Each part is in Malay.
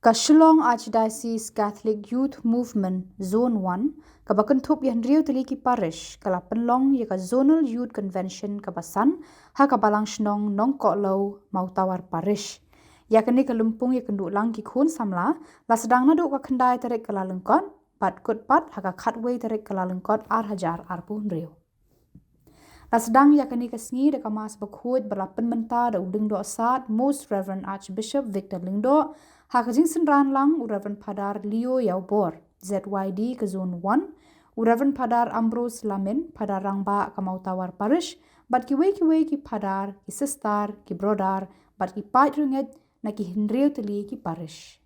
Ka Shillong Archdiocese Catholic Youth Movement Zone 1 ka bakentup yan riu teli ki Parish kala penlong ya ka Zonal Youth Convention ka basan ha ka balang shnong Nongkohlew Mawtawar Parish ya kini ka lumpung ya kenduk lang ki khun samla la sedang nadu ka kendai tarik kala lengkot pat kut pat ha ka khatway tarik kala lengkot hajar arpun riu la sedang ya kini ka sngi de ka mas bakhuj balapen menta da udeng do asat Most Reverend Archbishop Victor Lingdo Hakajing senran lang Reverend Padar Leo Yaubor ZYD ke Zone 1 Reverend Padar Ambrose Lamin Padar Rangba ke Mawtawar Parish bat ki Padar ki sister ki brodar bat ki pat ringet na ki hindriu teli ki Parish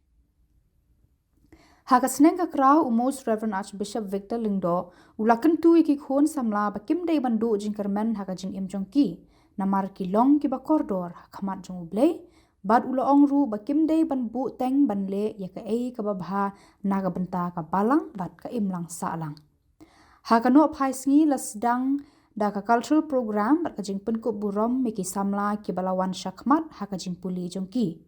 Hakasneng ka krau Most Reverend Archbishop Victor Lingdo ulakan tu ki khon samla bakim dei bandu jingkermen hakajing imjongki namar ki long ki bakordor khamat Shongblei Bad ula ongru bakim day ban bu teng ban le ya ka ei ka babha naga benta ka balang bat ka imlang salang. Ha ka no phai sngi la sedang da ka cultural program bat ka jing penkup burom miki samla ki balawan shakmat ha ka jing puli jongki.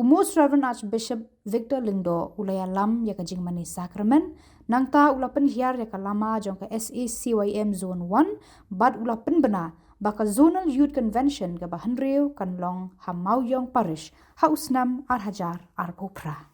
Most Reverend Archbishop Victor Lingdo ulaya lam ya ka jing mani sakramen nangta ula pen hiar ya ka lama jong ka SACYM Zone 1 bad ula pen bena baka Zonal Youth Convention ke Bahanriu Kanlong Hamauyong Parish Hausnam Hajar Arpopra.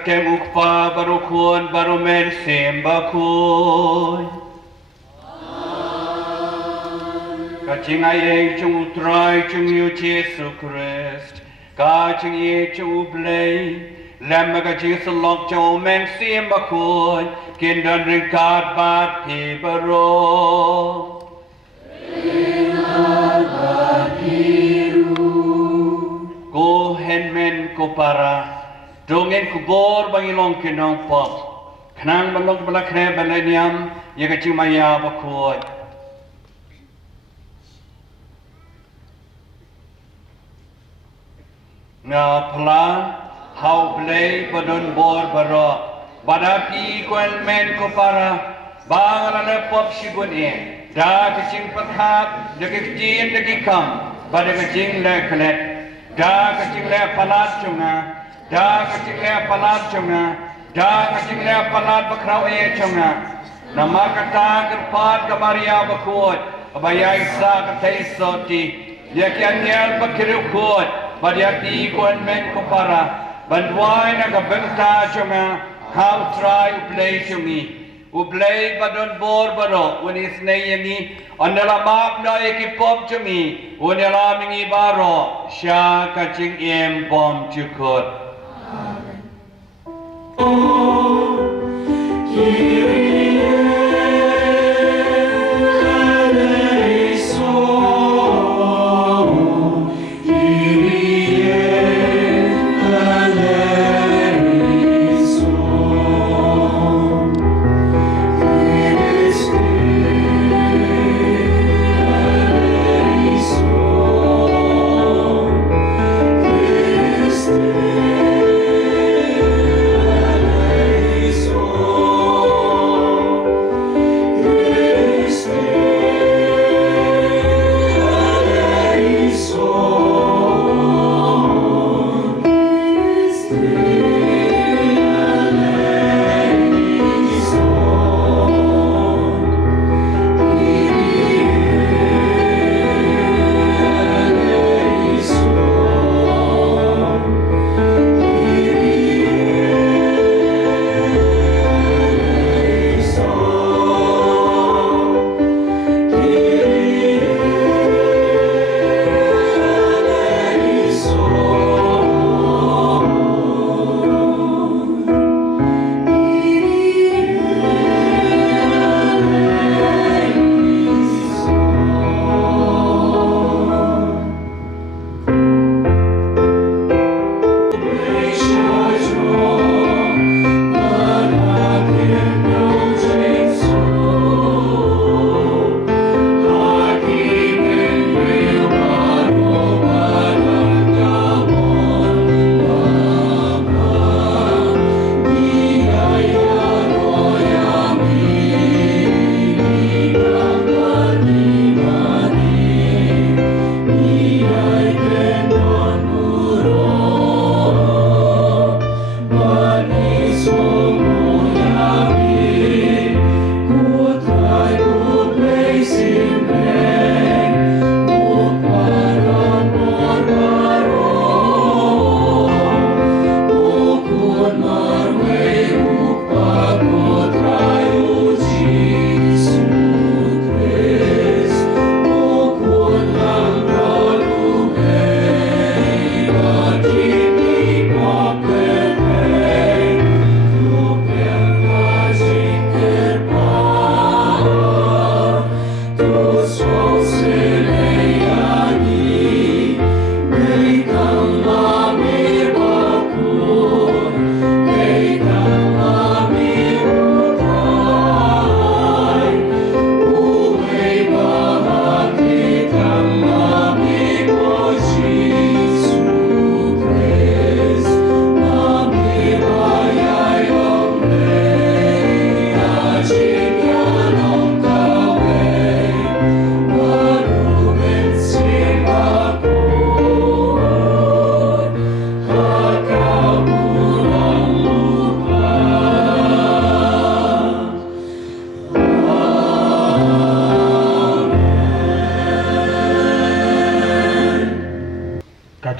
Kemukpa barukun barumen sembakun Kaching ayeng chung utray chung yu Jesu Christ Kaching ye chung ublay Lemma kaching salok chung men sembakun Kindan ringkat bat pi baro Ko henmen ko para Dongeng KHUBOR bangilong kinong pot. Kanang balong balakne NIAM ya kacimaya bakut. Nga pala hau blay badun bor baro. Badapi kuen men ko para bangalane pop sibun e. Da kacing pathat da kacing da kikam. Bada kacing le klet. Da kacing le palat chunga. Da kacing le palat chunga, da kacing le palat bakrau e chunga. Nama kata kerpat kamaria bakut, abaya isa katai soti. Ya kianyal bakiru kut, badiati kuan men kupara. Banduai na kabenta chunga, how try ublay chungi ublay badon bor baro unis nayangi andala map na ekipom chungi unela mingi baro sha kaching em bom chukot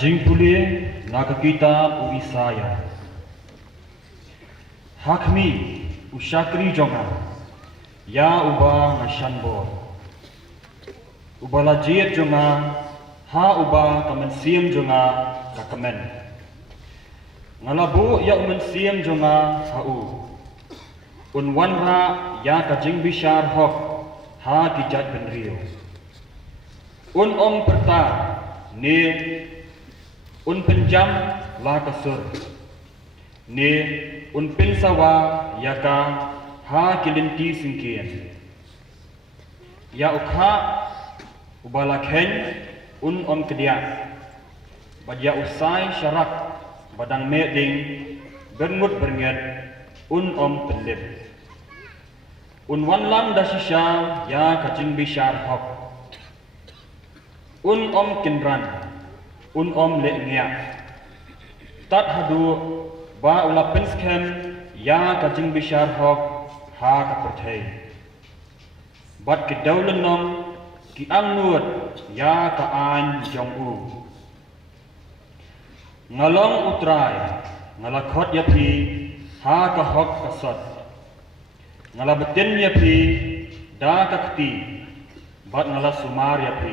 Kajing puli nakakita u Isaya. Hakmi usyakri jonga ya uba ngashanbor. Ubala jiet jonga ha uba kamensiam jonga kakamen. Ngalabu ya umensiam jonga hau. Unwanra ya kajing bishar hok ha kijat benrio. Om perta ne un penjam la kasur ne un pensawa yaka ha kilinti singkian ya ukha ubala khen un om kedia badya usai syarak badang meding bermut bernget un om pelip un wanlam dasisha ya kajing bishar hok un om kindran un om le ngya tat hadu ba ula penskem ya kajing bishar hok ha ka perthei bat ke daulenom ki angnut ya ka an jong u ngalong utrai ngalakot yapi ha ka hok ka sot ngala betin ya pi da ka kti bat ngala sumar ya pi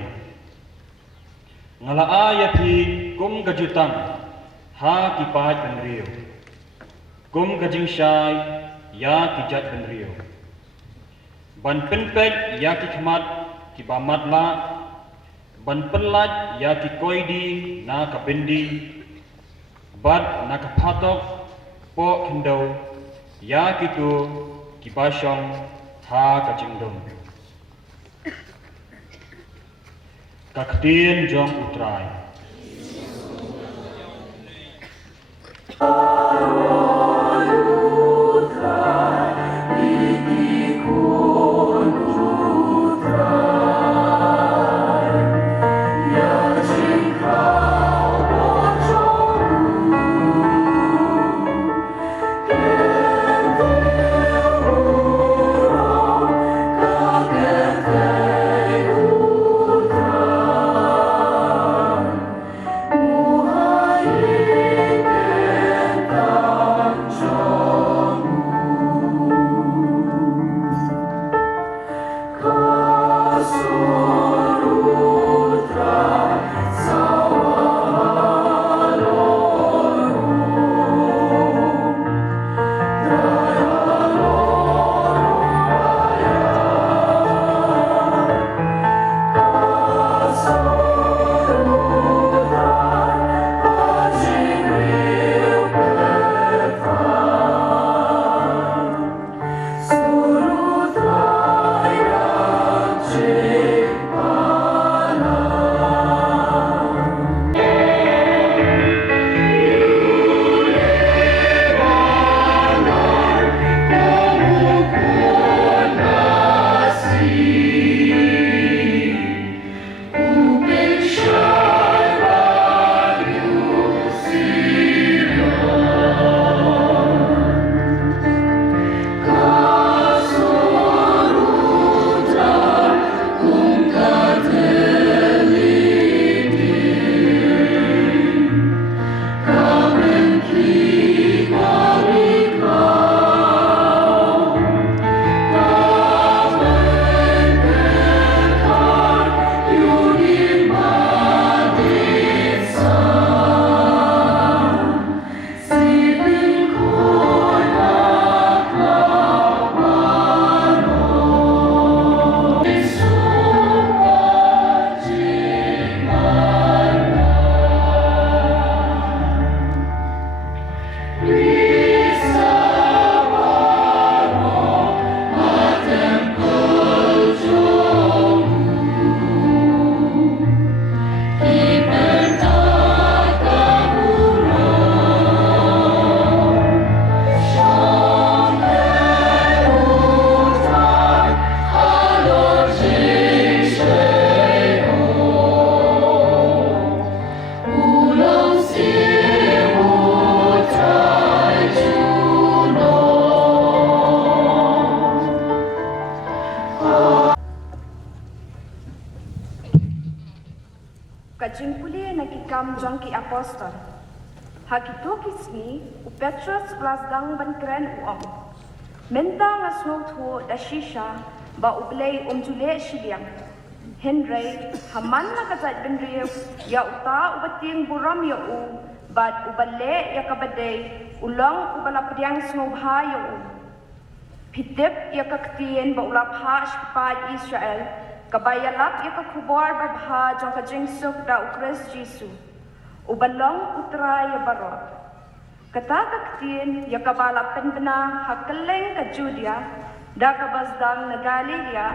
ngala a ya pi kum ka jutam ha ki pat ben rio kum ka jing shai ya ki jat ben rio ban pen pet ya ki khmat ki ba mat la ban pen lat ya ki koi di na ka bendi bat na ka phatok po khindau ya ki tu ki ba shong ha ka jingdom ka ktien jong utrai Kajimpuli nakikam jangki apostol. Hakitu kisni u Petrus plasdang ban kren uam. Menta ngasnot hu dashisha ba ublay umjule shiliang. Henry haman nakazat benriyo ya uta ubating buram ya u bad ubale ya kabade ulang ubalapriang snobha ya u. Pitip ya kaktien ba ulapha shpad Israel. Kabayalap ya KHUBOR babha jong kajingsuk da ukres Jisu. Ubalong utra ya barot. Kata kaktin ya kabalap penbena hakeleng ka Judea da kabazdang na Galilea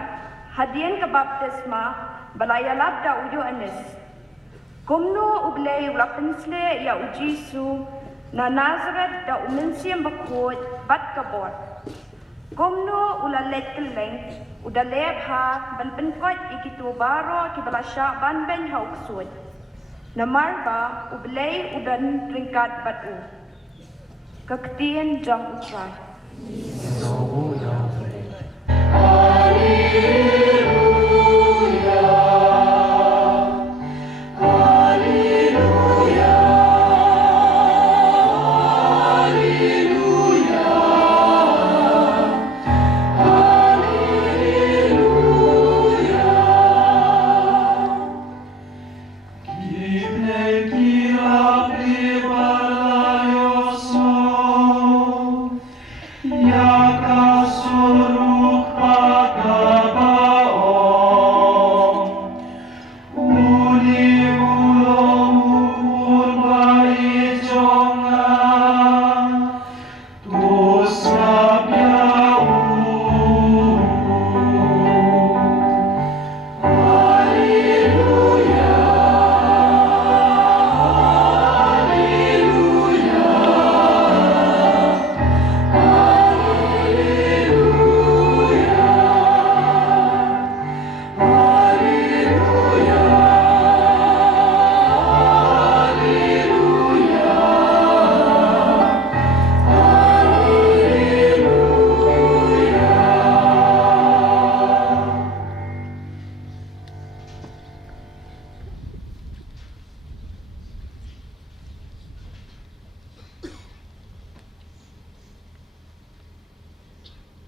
hadien ka baptisma balayalap da uyo anis. Kumno ublay ulapensle ya u Jisu na Nazareth da umensiam bakot bat kabor. Kumno ulalet keleng udaleb ha ban penkot ikitu baro kibalasya ban ben ha uksud. Namarba ublay udan ringkat batu. Kaktian jang utray. Hallelujah.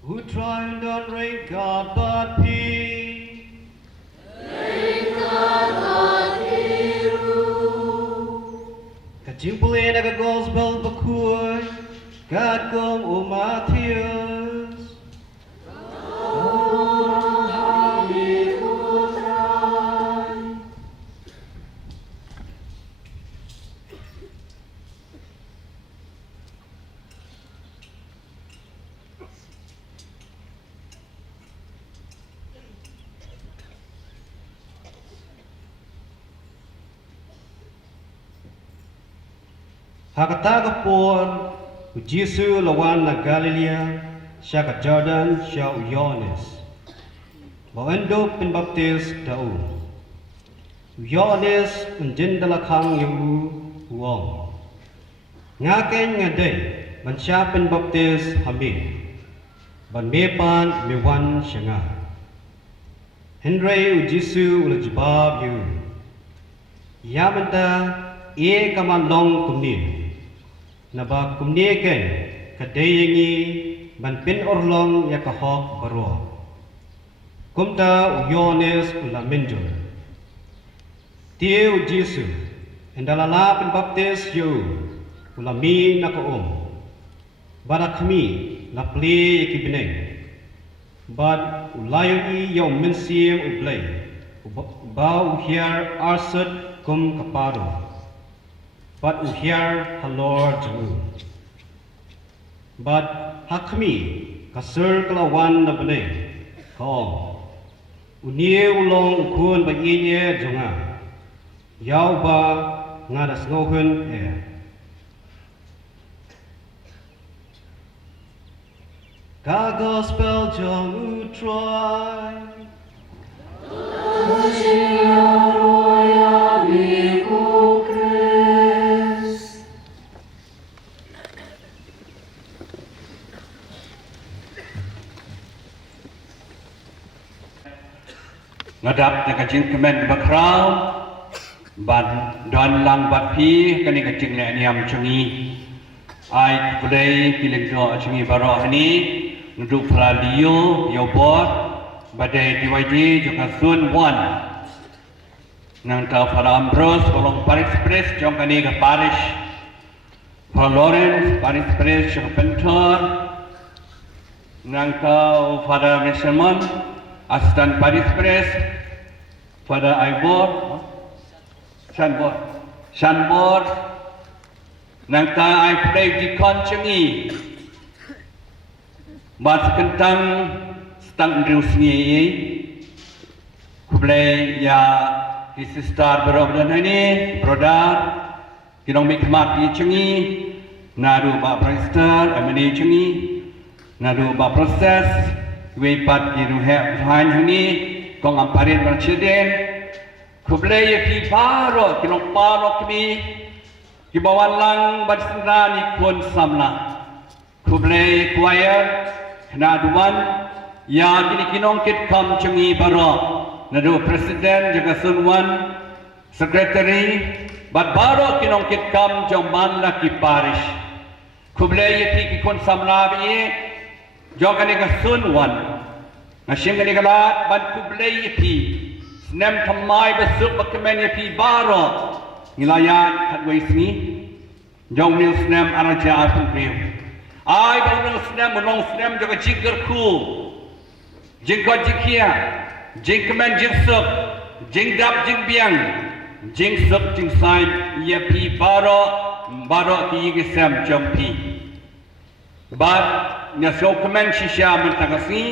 Who try not rain God but He. Kajimple na gospel bakuy, God gom umatius. Hakatagapon, Jesu lawan na Galilea, siya ka Jordan, siya Yohanes. Mawendo pinbaptis dao. Yohanes unjindalakang yung uwang. Ngaken nga day, man siya pinbaptis hami. Ban mepan mewan siya nga. Henry Jesu ulajibab yu. Yamanta e kamanlong kumni. Naba kumniken kadayengi ban pin orlong yakahok baro. Kumta Yohanes ulaminjol. Tiu Jesu endalala pin baptis yu ulami nakaom. Bara kami lapli ikibineng. Bad ulayu yaw minsim ublay. Ba uhiar arsad kum kaparo. But uhiar halor jamu. But hakmi kasur kalawan na bane. Kaom. Unie ulong ukun ba inye jonga. Yaw ba ngadas ngohun e. Ka gospel jong utroy. Ngadap na kajing kemen bakraw ban don lang bat pi kani kajing na NIAM chungi ai kulei piling do chungi baro hani nuduk praliyo yobot badai DYD juga sun one nang tau para Ambrose kolong Parish jong kani ke Parish para Lawrence Parish jong pentor nang tau para Messerman Asistan Parish pada Aibor Shanbor nang ta ai play di konchengi mas kentang stang drusngi play ya sister berobat ini brodar kinong mikmat di chengi nadu ba praster ameni chengi nadu ba proses wepat di ruhe hain ini kong amparin berceden kublai pi paro kinong paro kami kibawan lang badsrani kon samna kublai choir naduan ya kini kinong kit kam chengi baro nadu presiden jaga sunwan secretary bat baro kinong kit kam jomban laki parish kublai pi kon samna bi jogani ka sunwan Nasyim kani kalat ban kublai pi snem thamai besuk bakemen pi baro ngilayat katway sini jong mil snem araja apun kriyo ai ba unang snem unong snem jaga jingger ku jing ko jikia jing kemen jing sup jing dap jing biang jing sup jing sai ya pi baro ti gisam jampi bat nya so kemen shisha mentangasi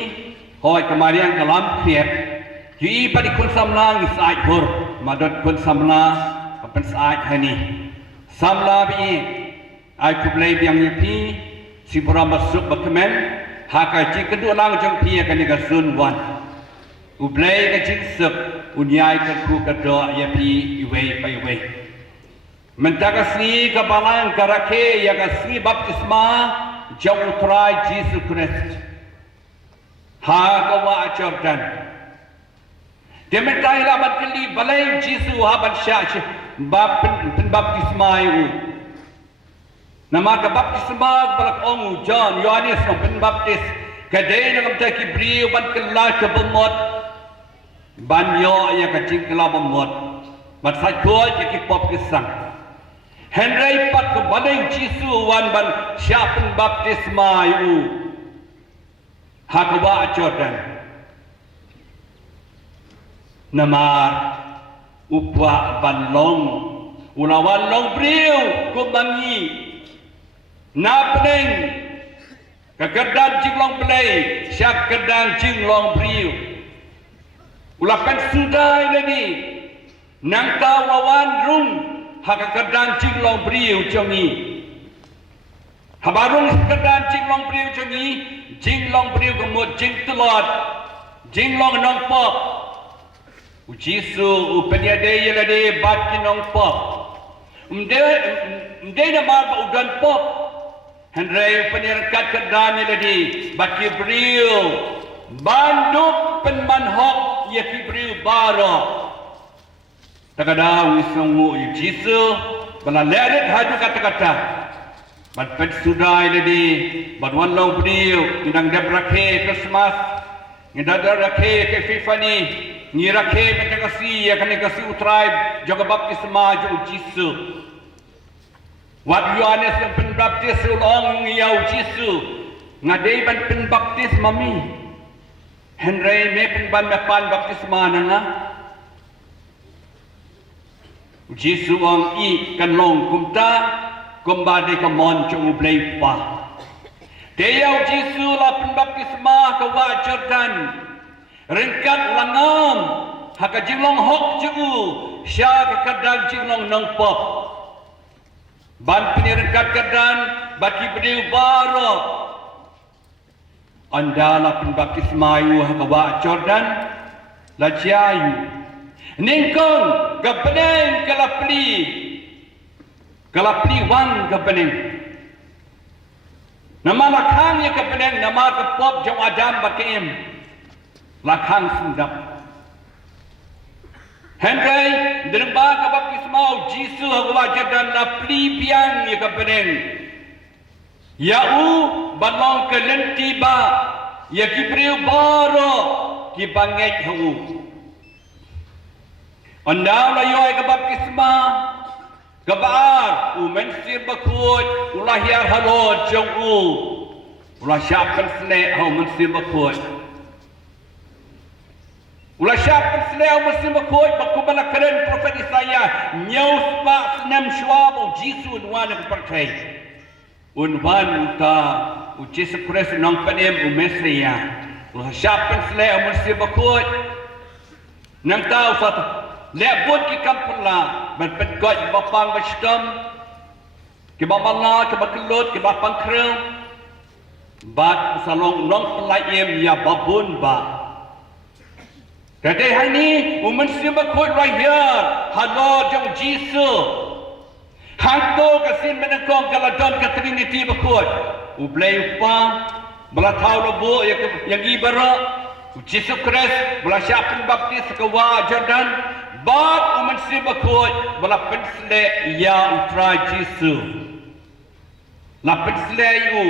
hoi kemarian kalam khiet yi pa di kun samla ngi sai hur madot kun samla kapan sai hani samla bi ai KHUBOR biang ya pi si pura masuk bakemen haka ji kedua lang jong pi akan ni gasun wan KHUBOR ka jing sup unyai ka ku ka do ya pi iwei pai wei mentagasi ka balang karake ya ka si baptisma jauh utrai Jesus Christ ha ka wa Jordan dementai la batli balai Jesus ha ban sha bab pen baptisma yu nama ka baptisma balak ongu John Yohanes no pen baptis kadai na kam ta ki brio ban kala ka bomot ban yo ya ka jing kala bomot bat sai ko ya ki pop ki sang Henry pat ko balai Jesus wan ban sha pen baptisma yu ha ka wa Jordan namar upwa banlong ulawan long brio ko bangi na peneng kekedang jing long play syak kedang jing long brio ulapan sudai lagi nang tawawan rung hak kedang jing long brio jongi habarung kedang jing long brio jongi jing long brio kemut jing telot jing long nong pop Jisu upenya de yela de bat kinong pop mde na mar ba udan pop Henry upenya kat kedan yela de bat kibril banduk penmanhok ye kibril baro takada wisong mu Jisu bala leret haju kata-kata bat pet sudai yela de bat wan long brio ngidang debrakhe Christmas ngidang debrakhe ke Fifani ngira ke metagasi ya kan kasi utrai jaga baptisma jo Jisu wat Yohanes yang pen baptis ulong ngiyau Jisu ngadei ban pen baptis mami Henry me pen ban mepan baptisma nanga Jisu ang i kan long kumta kumbade ka mon chung ublay pa deyau Jisu la pen baptisma ka wa Jordan Ringkat langam haka jinglong hok jugu sya ka kadang jinglong nong pop ban penirkat kadang baki beriu baro andala pembaptismayu haka wa Jordan la jayu ningkong gabeneng kalapli wang gabeneng nama lakhang ya gabeneng nama ka pop jong Adam bakim lakhang sundap Henry derba ka baptismau Jisu hagwa jadan la pli biang ya ka beneng yau balong ke lenti ba ya ki priu baro ki banget hu andau la yo ka baptisma ka baar u mensir bakut ulah yar halod jong u ulah syapan sne hau mensir bakut Ulah siapa selea mesti makoi bakubala keren Prophet Isaiah nyaus pa senam syuab Jisu nuan yang percaya unwan uta Jisu Kristus nong penem Mesia ulah siapa selea mesti makoi nang tahu satu lebut ki kampala berpegoj bapang bastam ki babala ki bakelut ki bapang krel bat salong nong pelayem ya babun ba Kadai hari ni, mesti makut raya halo jong Jisu. Hantu kasin menengkong kaladon ke Trinity makut. Ublay upa, bala tahu lobo yang ibara. Jisu Kristus bala siapin baptis ke wa Jordan. Bat mesti makut bala pensle ya utra Jisu. La pensle you.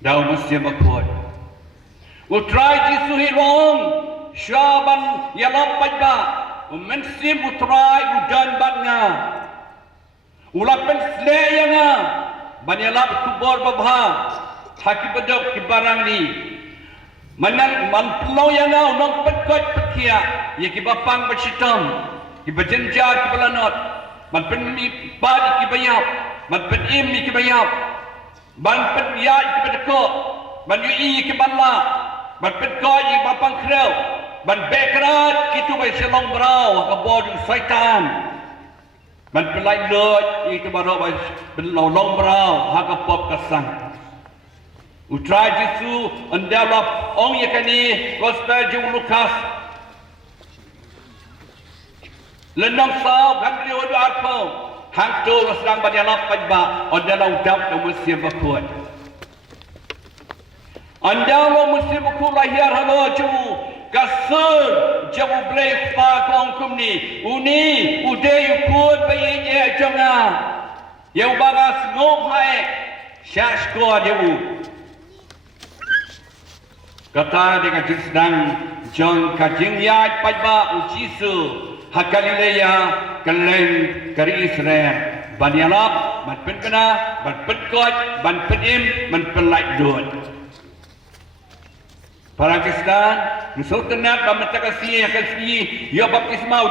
Dah mesti makut. Utrai Jisu hirong syaban yalapaj ba mensim utrai udan batnya ulapen sleyanga banyalap kubor babha haki bedok ki barang ni manang man pelau yang ngau nong petkot pekia ye ki bapang bersitam ki berjenjar ki belanot man penmi bad ki bayap man penim ki bayap man petya ki bedekok man yu ki balla man petkot ki bapang kreu man bekrat ki tu bai selong brau ka bodu syaitan man pelai loj itu baru bai belong brau ha ka pop kasan utrai Jesu endeavor ong yakani gospel jung Lukas lenong sao kan rio do apo hang tu sedang banyalap pajba ondalau dap no musim bakut ondalau musim bakut lahir halo ju kasur jamu blek pa kong kumni uni ude yukut bayi jonga yau bagas ngop hai syash ko dewu kata dengan sedang jong kajing yat pajba ujisu hakalileya kaleng kari Israel banyalap man penkena man penkot man penim man pelai dun Pakistan nusultanat bametakasi akasi yo baptisma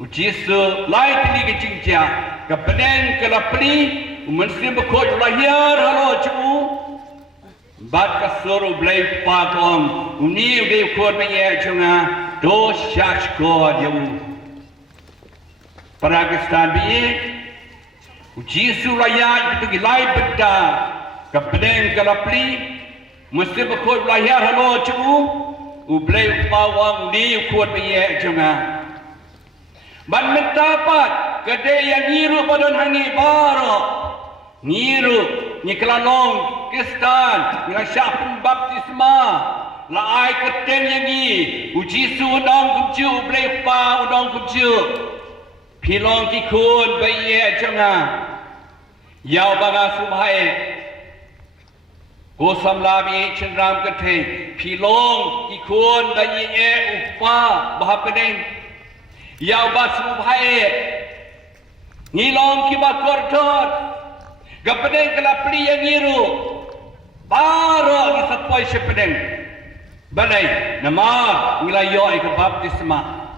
ujisu lai tili ke cingja ke peneng ke lapri umensim bekot lahir halo cu bad kasoro blai pakong uni ude kot menye junga do shash ko dia Pakistan bi ujisu layak itu gilai beda ke peneng ke lapri mesti berkut lahir halo cu ublay pawang ni ukut biye junga ban mentapat kede yang niru badon hangi baro niru ni kelalong Kristan ni syapun baptisma la ai keten yang ni uji su dong kumju ublay pa udong kumju pilong ki kun biye junga yau banga subhai ko samlabi chendram kathe pilong ikon bayi upa bahapedeng yau basu bhae ngilong ki bakortot gapedeng kelapli yang ngiru baro ni satpoi sepedeng balai nama ngilayo ke baptisma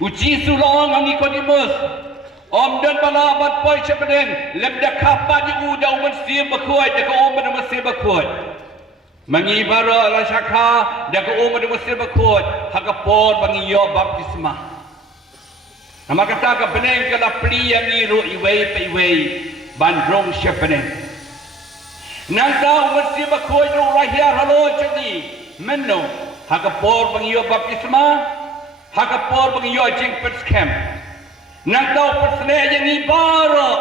uji sulong ang Nikodemus om dan balabat poi sepedeng lemda kapan yu da umensim bakoi da ko umen umensim bakoi mangi baro la shakha da ko umen umensim bakoi hakapon bangi yo baptisma nama kata ka beneng ka lapli yang iru iwei pe iwei bandrong sepedeng nang ta umensim bakoi ro lahir halo jadi menno hakapon bangi yo baptisma hakapon bangi yo jing perskem nang tahu persene yang ni baru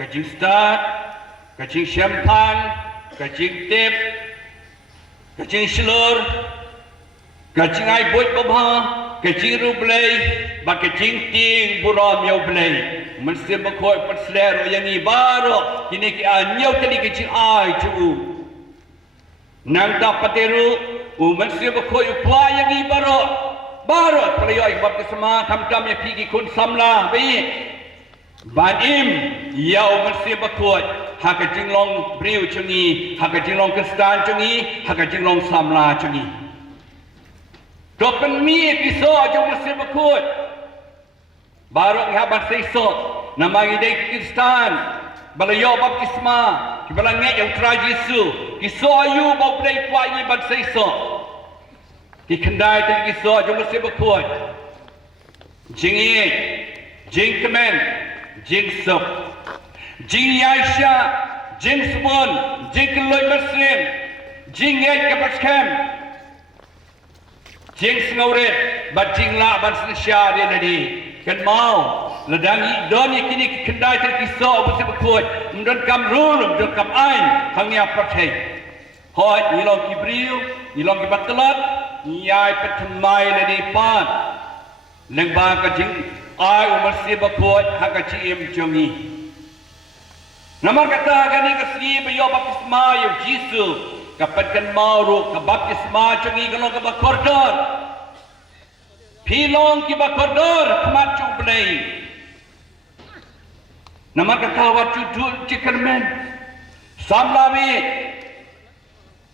kacing start, kacing champagne, kacing tip, kacing slur, kacing ai buat babha, kacing rublei, bak kacing ting buram yau blei. Mesti berkoi persene yang ni baru kini ki anyau tadi kacing ai cu. Nang tahu pateru, mesti berkoi upla yang ni baru. Baru pelayan baptisma kam-kam yang pergi kun samlah bayi banim yau mesti berkut hak jinglong beriu cungi hak jinglong Kristan cungi hak jinglong samlah cungi dopen mi kisah jauh mesti berkut baru ngaban sesok nama ide Kristan balayo baptisma kibala ngek yang trajisu kisah ayu bau berdai puai ban sesok ki kendai tadi kisah jom mesti berkuat jing ye jing kemen jing sop jing yaisha jing subon jing keloi muslim jing ye kapaskem jing sengauret bat jing la ban sesya dia tadi kan mau ledangi don ye kini ki kendai tadi kisah mesti berkuat mendon kam rul mendon kam ain hangnya percaya hoi ilong kibriu ilong kibatelat nyai petemai ledi pan lengba kajing ai umasi bakut hakaci im jongi nama kata gani kasi bayo baptisma yu Jisu kapatkan mauru ka baptisma jongi kalau ka bakordor pilong ki bakordor kemacu blei Nama kata wat cucu chicken man. Samlawi.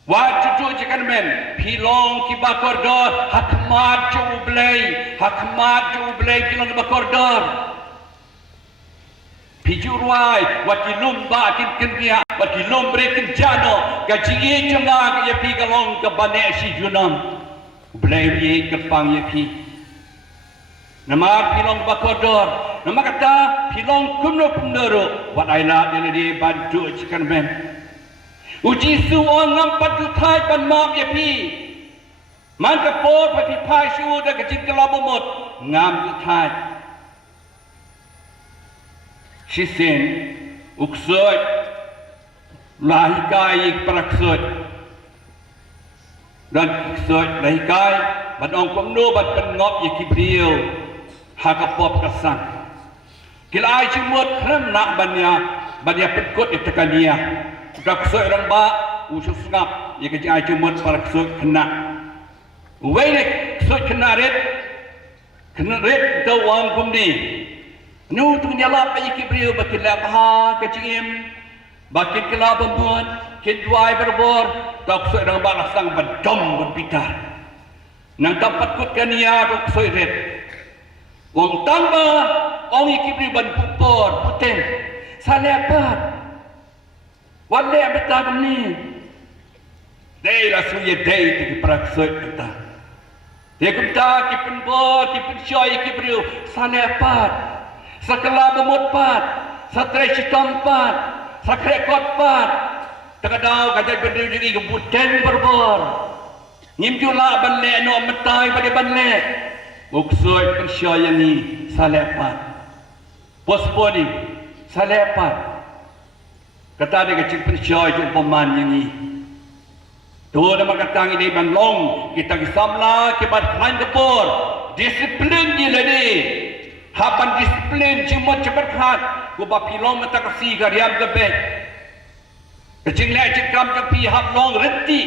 Wat cucu chicken man. Pilong ki bakordor. Hakmat Shongblei. Hakmat Shongblei pilong ki bakordor. Pijuruai. Wat ilum ba kin dia. Wat ilum brekin jano. Gaji jema ke pi galong ke bane si junam. Blei ye ke pang ye pi. Nama pilong bakordor. Nama kata pilong kumno wat aila dia bantu chicken man. Uji suong ngam patu thai ban mak ye pi. Man ka por pa pi pai shu da ka jing kala bomot ngam tu thai. Shisen uksoi lahi kai praksoi. Dan uksoi lahi kai ban ong kumno ban pen ngop ye kibriu hakapop kasang. Kilai cimut krem nak banya petkut itu kania. Dak soi orang ba usus ngap ye ke ai cimut para soi kena. Wei soi kena red tawang kumni. Nu tu nyala pa ye kibriu bakilap ha ke cim. Bakit kala bambun, kit duai berbor, dak soi orang ba rasang badom berpitar. Nang tempat kut kania dak soi red. Wong tamba ong ikibri ban pupor puten salepat wale betah ni dei la suye dei ti praksoi kita dia kumta ki penbor ki pensoi ikibri salepat sakala bomotpat satre citompat sakre kotpat takadau kajai bendri diri ke puten berbor ngimjula banle no metai pada banle uksoi pensoi ni salepat posponi salepat kata dia kecil pensoi tu peman yang ni tu nama kata ini banglong kita kisamla kebat lain kepor disiplin je lagi hapan disiplin cuma cepat khat ku bapilong mata kasi kariam kebek kecil lek cekam tapi hap long reti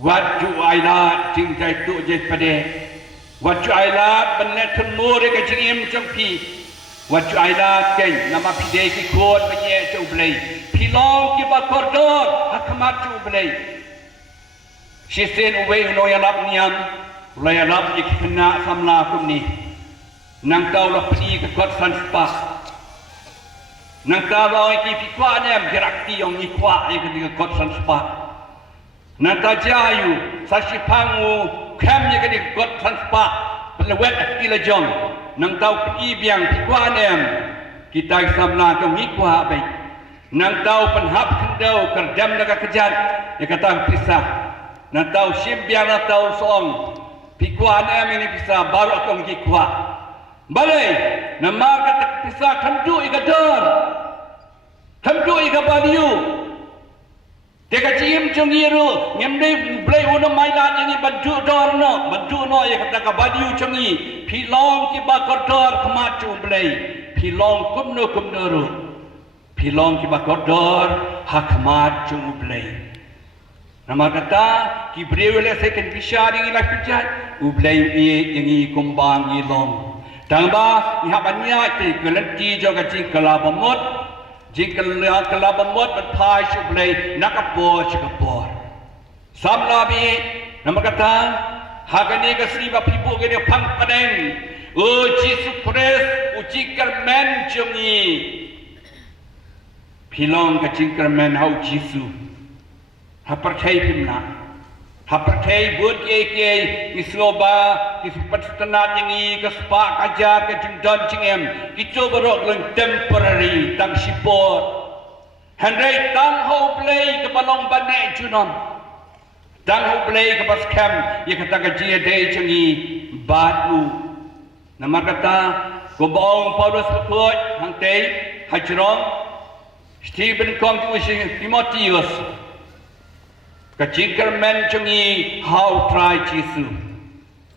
waju aila cingkai tu je pade waju aila benet temur ke cingim cengpi waju aila ken nama pide ki kod benye Shongblei pilong ki bakordor hakmat Shongblei shisen uwe no yalap niam layalap ikna samla kumni nang tau la pedi ke kod sanspa nang tau la ki pikwa nem gerakti yong ikwa ke kod sanspa nang ta jayu sasipangu kem ye ke kod sanspa pelewet akila jong nang tau pi biang pikwa nem kita samla ke ikwa baik nang tau penhap kendau kerdam daga kejat ya kata pisah nang tau simbiang na tau song pikwa nem ini pisah baru akong ikwa balai nama kata pisah kendu ikador kendu ikabadiu teka cim cengiru ngemdei blai uno mailan yang bantu no ya kata kabadiu cengi pilong ki bakordor kemat Shongblei pilong kumno ru pilong ki bakordor hakmat Shongblei nama kata ki brewele second bishari ila kujat ublei yang kumbang ilong tamba ihabanya ti gelanti joga cing kelabamot jika kelabamot berpai Shongblei nak kapor cekapor samlabi nama kata hagani kasriba pipu gede pang padeng Jesus Christ uji kermen jongi pilong kacing kermen hau Jisu haperkai pimna haperkai buat ke isloba ispat tenat yangi kespa kajar ke jingdon cingem kita berok leng temporary tang sipor handai tang Shongblei ke balong banek junom tang Shongblei ke pas kem ye kata gaji dei cengi batu nama kata gobong Paulus kekut hang tei hajrong Stephen kong tu Timotius kacing kermen cengi how try Jisu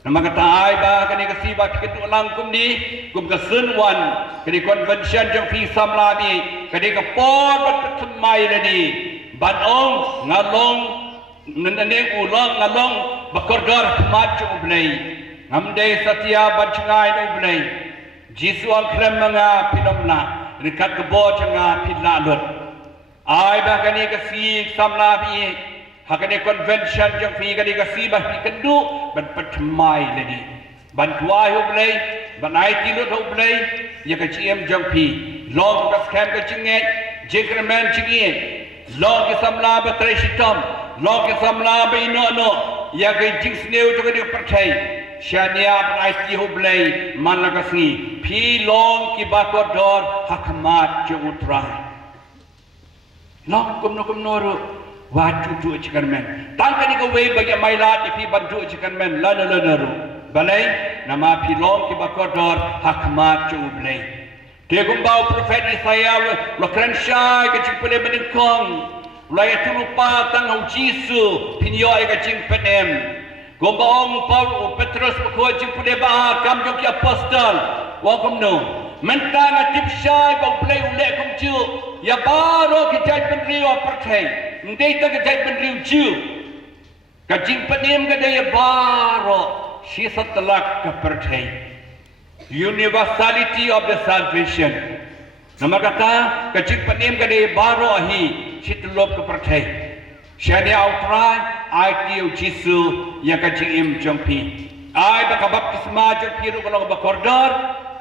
nama kata ai ba kani kasiba kitu langkum ni kum kasun wan kani convention jong fi samla ni kani ka por bat semai lani ban ong ngalong neneng ulang ngalong bakordor kemat Shongblei ngamdei setia ban cengai Shongblei Jisu ang krem manga pinomna dekat kebo janga pila lut ai bah kani kasi samla bi hakani convention jang fi kani kasi bah pi kendu ban patmai lagi ban tuai hublei ban ai ti lut hublei ya ka chiem jang pi long ka scam ka chinge jekremen chinge long ki samla ba treshitom long ki samla ba ino ya ka jing sneu jang ni percai Shania ban IT hublei manlagasni pi long ki bakodor hakamat je utrai long kumno ru watu tu chikanmen tangkani ko wei bagi mailat pi bantu chikanmen lana ru balai nama pi long ki bakodor hakamat je ublei te kumbau prophet Isaiah lo kranshai ke chipule beningkong laya tulupa tang hau Jisu pinyo ai ke chingpenem Gombaong Paul Petrus berkuat jumpa deba kam jok apostol wakum no mentang atip syai bau play ulek kum ju ya baro kita penriu pertai ndai ta kita penriu ju kajing penim kada ya baro si setelak ke pertai universality of the salvation nama kata kajing penim kada ya baro ahi si telop ke pertai syani outrai ITU Jisu yang kajing im jompi ai baka baptisma jompi ru kalau bakordor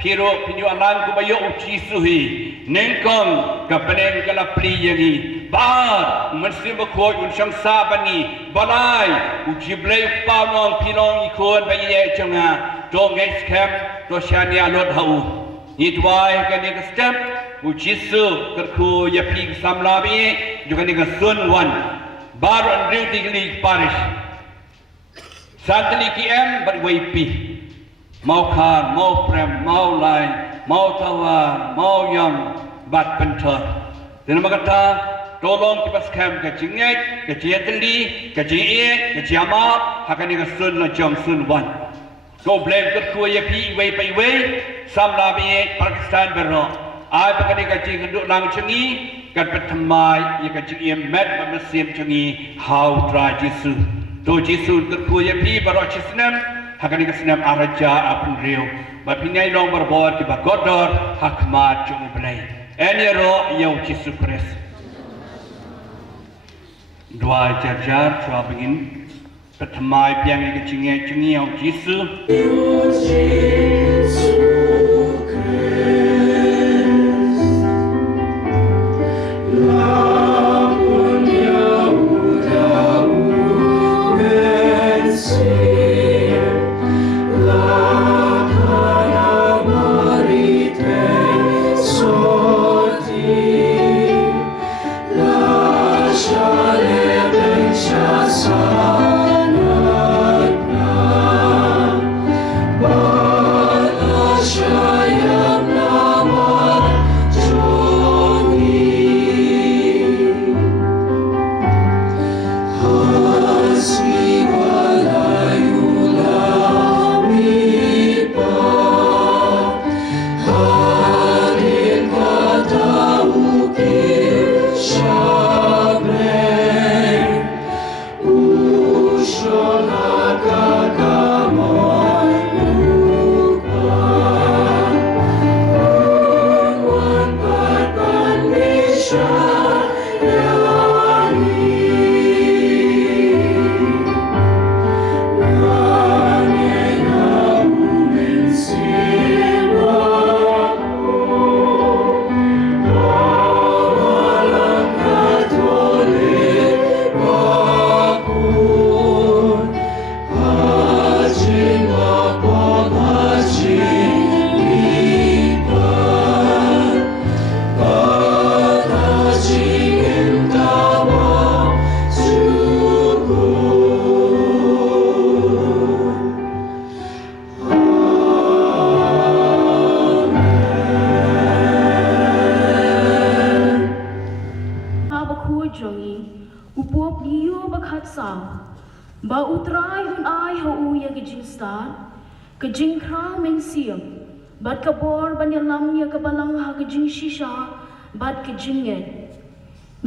piro pinyo alang ko bayo Jisu hi nengkong ka peneng kala pri yangi bar mesti bako un sang sabani balai ujiblei pamong pinong ikon baye jonga do ngai scam do syani alot hau itwai ka ni scam Jisu kerku ya pi samlabi juga ni sun wan baru andriu tingli Parish santli KM berwaipi mau khan mau prem mau lai Mawtawar mau yang bat pentor dan kata tolong kipas kem ke jingai ke jiatli ke jie ke jama hakani ke sun la jom sun wan go blame ke kuya pi wei pai wei samla bi Pakistan bero ai pakani ke jing duk lang chengi kan pertamai ia kacik ia met memesim cengi how try Jisu do Jisu terkuya pi barok cisnam hakani kesenam araja apun rio bapinai long berbor ki bagodor hakmat cung belai enero yau Jisu Kris dua jar cua begin pertamai piang ia kacik cengi yau Jisu ba utrai hun ai ho u ya gijing star gijing krang men siam bat kabor ban yalam ya kabalang ha gijing shisha bat gijing yet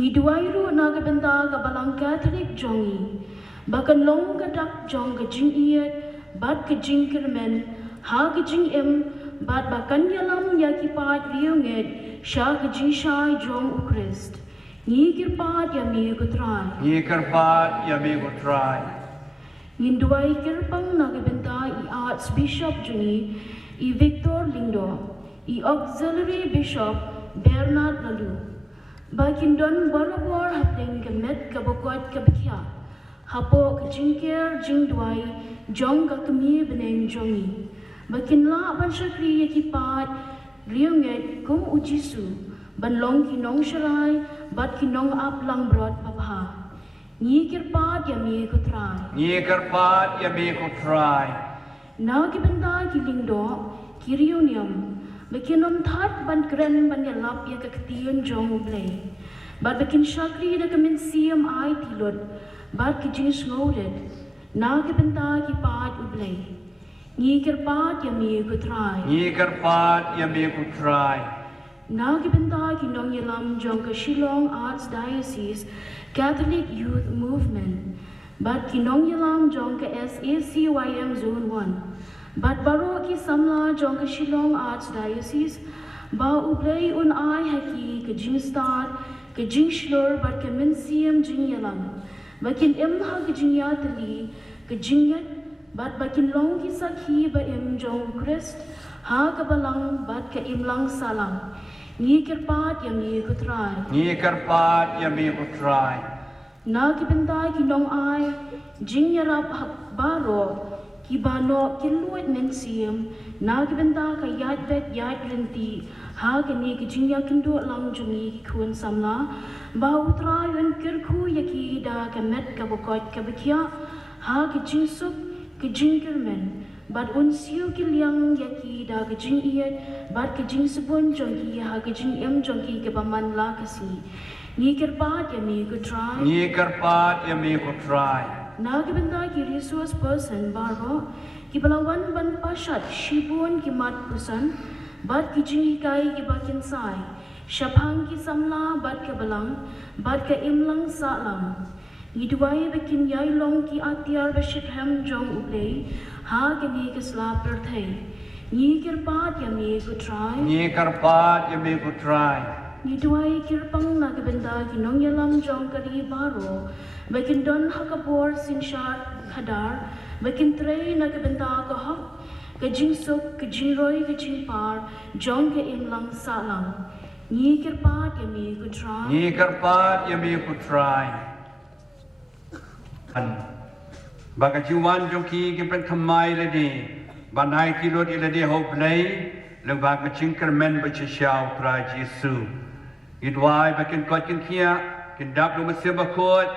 ni duairu na ga benda ga balang Catholic jongi bakan long ga dak jong gijing iet bat gijing kirmen ha gijing em bat bakan yalam yakipat riunget sha kejishai jong ukrist. Ni kirpat yami kutrai. Ni kerpat yami kutrai. Nginduai kirpang nagibenta I Archbishop Juni, I Victor Lindo, I Auxiliary Bishop Bernard Lalu. Bakin don Mawtawar hapling kemet kabokot kabikya. Hapo kejingkir jingduai jong kakemi beneng jongi. Bakin la ban syakri yakipat riunget kum ujisu. Ban long kinong syarai bat kinong aplang brot papha. Ni kirpat yami kutrai. Ni kerpat yami kutrai. Na kibenda kilingdo kiriunium. Bakinom that ban kren ban yalap ya kaktiyon jong ublay. Bat bakin syakri da kamin siyam ay tilod. Bat kijing sngodet. Na kibenda kipat ublay. Ni kirpat yami kutrai. Ni kerpat yami kutrai. Na kibenda kinong yalam jong ka Shillong Archdiocese Catholic Youth Movement. Bat kinong yalam jong ka SACYM Zone 1. Bat baro ki samla jong ka Shillong Archdiocese. Ba ublay un ay haki ka jing start ka jing shlor bat ka minsiyam jing yalam. Bakin ha ka jing yatali ka jing yat. Bat bakin long ki sakhi ba jong Christ. Ha ka balang bat ka imlang salang. Ni kirpat yami kutrai. Ni kerpat yami kutrai. Na kibenda kinong ay jing yarap baro kibano kiluit mensiyam. Na kibenda ka yadvet yad rinti ha kani kijing yakindo lang jungi kikuan samla. Ba utray un kirku yaki da kamet kabukot kabikya ha kijing sup kijing kirmen. Bat unsiu kilyang yaki da kejing iet, bat kejing sebun jongki ha kejing jongki ke paman la kasi. Ni kirpat yami kutrai. Ni kerpat yami kutrai. Na kibenda ki resource person baro, ki balawan ban pasat shibun ki mat pusan, bat kejing hikai ki bakin sai. Syapang ki samla bat ke balang, bat ke imlang salam. Iduai bakin yai long ki atiar bashiphem jong ublay, ha kini kesla perthai. Ni kirpat yami kutrai. Ni kerpat yami kutrai. Iduai kirpang nagabenda kinong yalam jong kari baro, bakin don hakabor sinshar hadar, bakin trey nagabenda kahak, kajing suk, kajing roy, kajing par, jong ke imlang salang. Ni kirpat yami kutrai. Ni kerpat yami kutrai. Baka jiwan joki ki pen thamai le di banai ki rod ile di hoblei le baka chingker men ba chi shao pra Jesu idwai bakin kot kin kia kin dap lu masir ba kot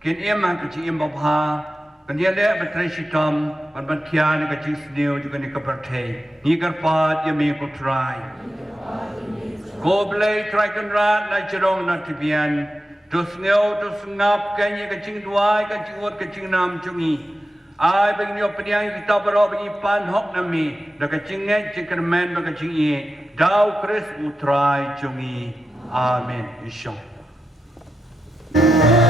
kin em han ka chi em ba pha kan dia le ba tre shi tom ban kia ni ka chi sneu ju kan ka par thei ni kar pat yami ko try ko blei try kan rat na chirong na tibian dus ngeu dus ngap kanye ka ching duai ka ching ot ka ching nam chungi ai bang nyo pniang kita baro bang pan hok nami da ka ching nge ching kermen ba ka ching ye dau kris utrai chungi amen ishong Thank you.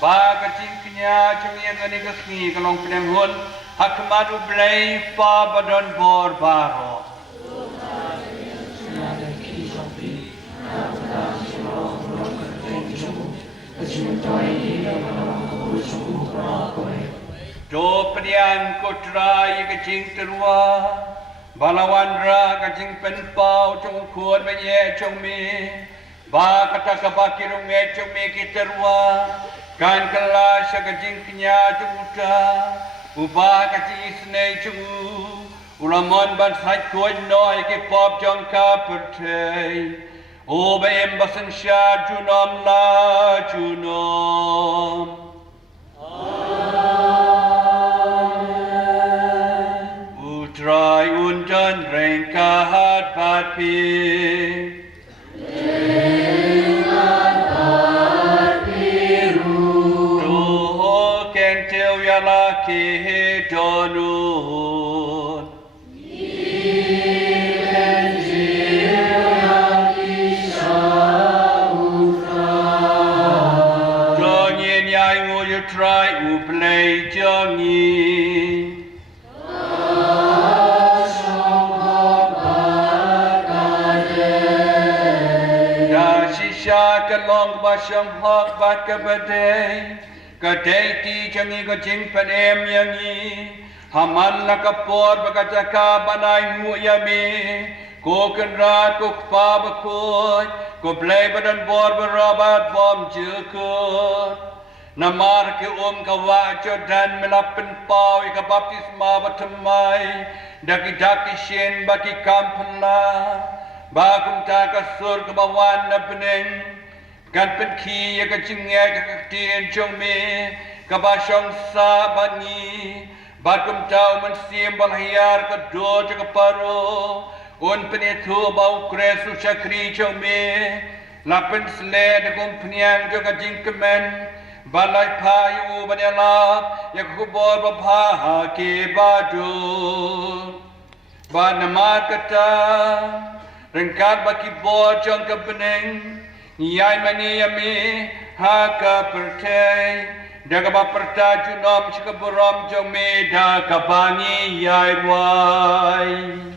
ba ka ting knya chung ye ka ni ka sni ka long plem hun hakmat ublei pa badon bor baro do priang ko trai ka ting terwa balawan ra ka ting pen pau chung khuan ba ye chung mi ba kata ka ba kirung ye chung mi ki terwa kan kala sa ka ting knya juta uba ka ting isne chung ulamon ban sai ko noi ki pop jong ka pertei o ba em basan sha junom la junom Utrai undan rengkahat patpi Tuho kentil yalaki donun Donyin yai nguyu trai uplay jongi Ka long ba sham hok ba ka badai ka dai ti changi ko jing pan em yangi haman la ka por ba ka jaka banai mu yami ko kan ra ko pa ba ko blai badan bor ba robat bom je ko namar ke ka wa cho dan melapen pau ka baptisma ba thamai daki shen ba ki kampla ba kum ta ka sur ka bawan na beneng kan pen ki ya ka jingya ka tien chong me ka ba shong sa ba ni ba kum tau man sim bal hayar ka do ka paro un pen thu ba ukre su chakri chong me la pen sle de kum pniang jo ka jing kemen balai pha yu ba ne la ya khubor ba pha ke ba do ba namar kata rengkat ba ki bo chong ka beneng Yai mani yami haka pertai daga ba perta junom chika borom jome da kabani yai wai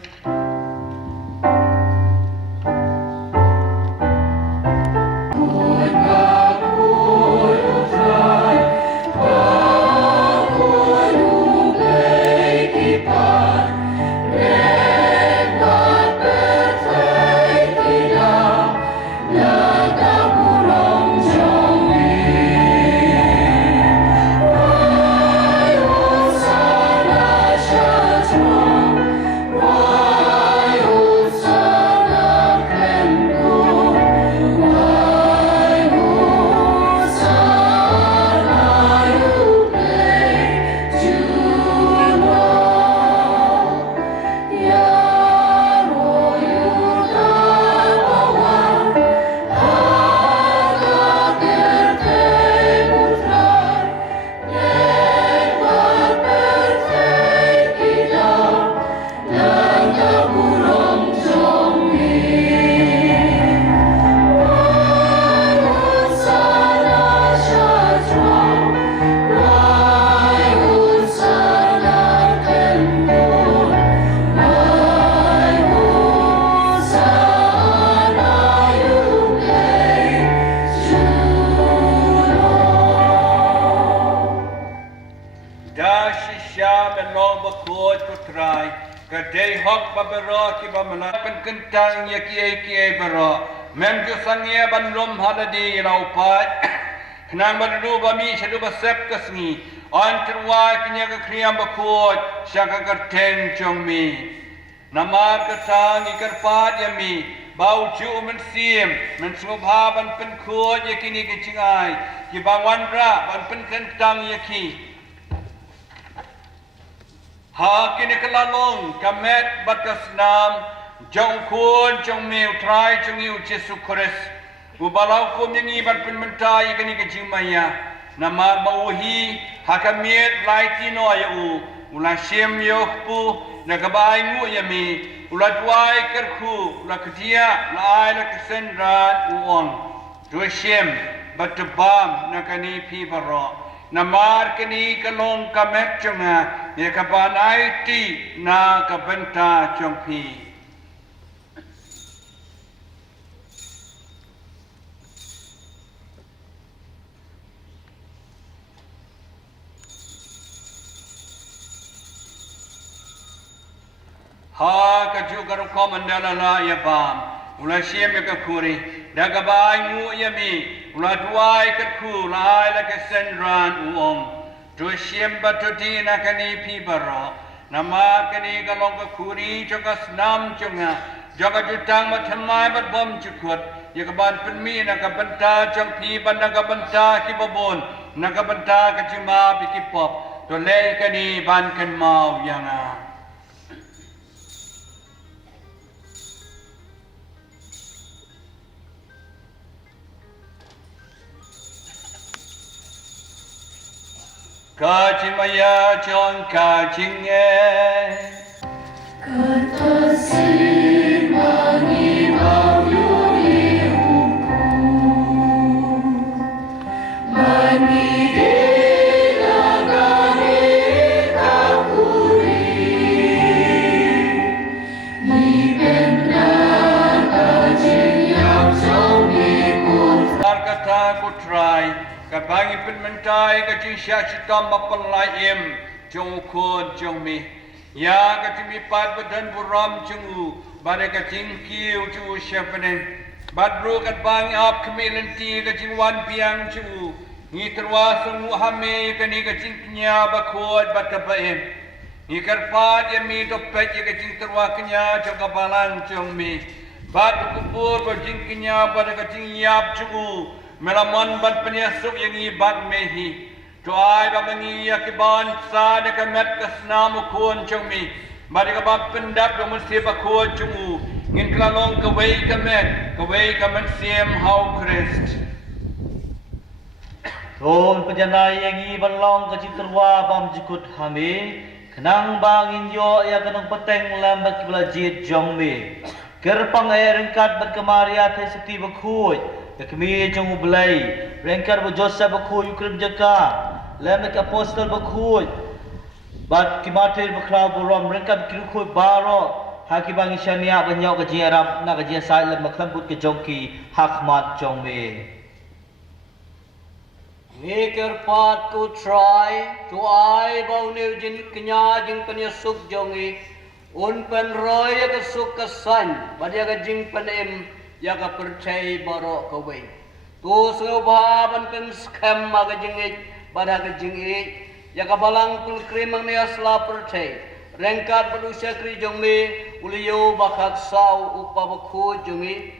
Kadai hok babero ki bamalapan kentang ya kiai bero mem jo sangia ban lom hadadi raupat nang badu bami shadu basep kasni antrwa kinya ka kriam bakot shaka karteng chongmi namar katang ikarpat yami bau ju men sim men subha ban pen khot ya kini ke chingai ki bangwan ra ban pen kentang ya ki Ha kini kelalong kamet batas nam jong kun jong meu trai jong yu Jesu Kristus ubalau kum yang iban pen mentai kini ke jimaya namar bauhi hakamiet laiti no ya ula shem yo pu na kabai mu ya mi ula tuai kerku ula kedia la ai la kesendran uong tu shem batubam nakani pi baro namar kani kalong kamet chunga ye kaban IT na kabenta chongpi ha ka juga ko mandala la ya bam ula siem ka kuri daga bai mu ya mi ula tuai ka ku lai la ka senran tu siem batuti na kani pi baro nama kani ka long ka kuri choka snam chunga jaga jutang ma thamai bat bom chukut ya ka ban penmi na ka benta chong pi ban na ka benta ki babon na ka benta ka chima bi ki pop to le kani ban kan mau yanga Kachimaya chon kachinge Katasi mani mau yuri hukum Mani ila gare kakuri Ni benar kajing yang songi pun Kata ku try Kabangi penmentai kacing syacitam mapalaim jong kun jong mi ya kacing mi pat badan buram jungu bade kacing kiu jungu syafenen badru kat bangi ap kemilenti kacing wan piang jungu ni terwasung muhamme kani kacing knya bakod batabaim ni karpat ya mi dopet ya kacing terwaknya jong kabalan jong mi bad kubur kacing knya bade kacing yap jungu Melaman ban penyasuk yang ibat mehi. Tuai ba mengi akiban sa de kamet kasnam kun chungmi. Bari ka ba pendap do mesti ba ko chungu. Ngin klalong ka wei kamet siem how Christ. Ton penjanai yang iban long ka citrwa bam jikut hame. Kenang bang inyo ya kenang peteng lambat kibla jit jongme. Kerpang air rengkat berkemaria te seti bakhuj. Kami Shongblei, rengkar berjosah bakhuj ukrim jaka, lemek apostol bakhuj, bat kimatir bakrau buram rengkar kirukhuj baro, haki bangi syania banyak gaji Arab nak gaji sai lem maklambut ke jongki hakmat jongme. Mikir pat ku try, tu ai bau new jin kenya jing penyesuk jongi, un pen roy ke suk kesan, badia ke jing penem. Ya ka percaya baro kowe tu sengau ban pen scam maga jingit pada ka jingit ya ka balang pul krimang ne asla percaya rengkat berusia kri jongme uliyo bakat sau upa bakhu jongi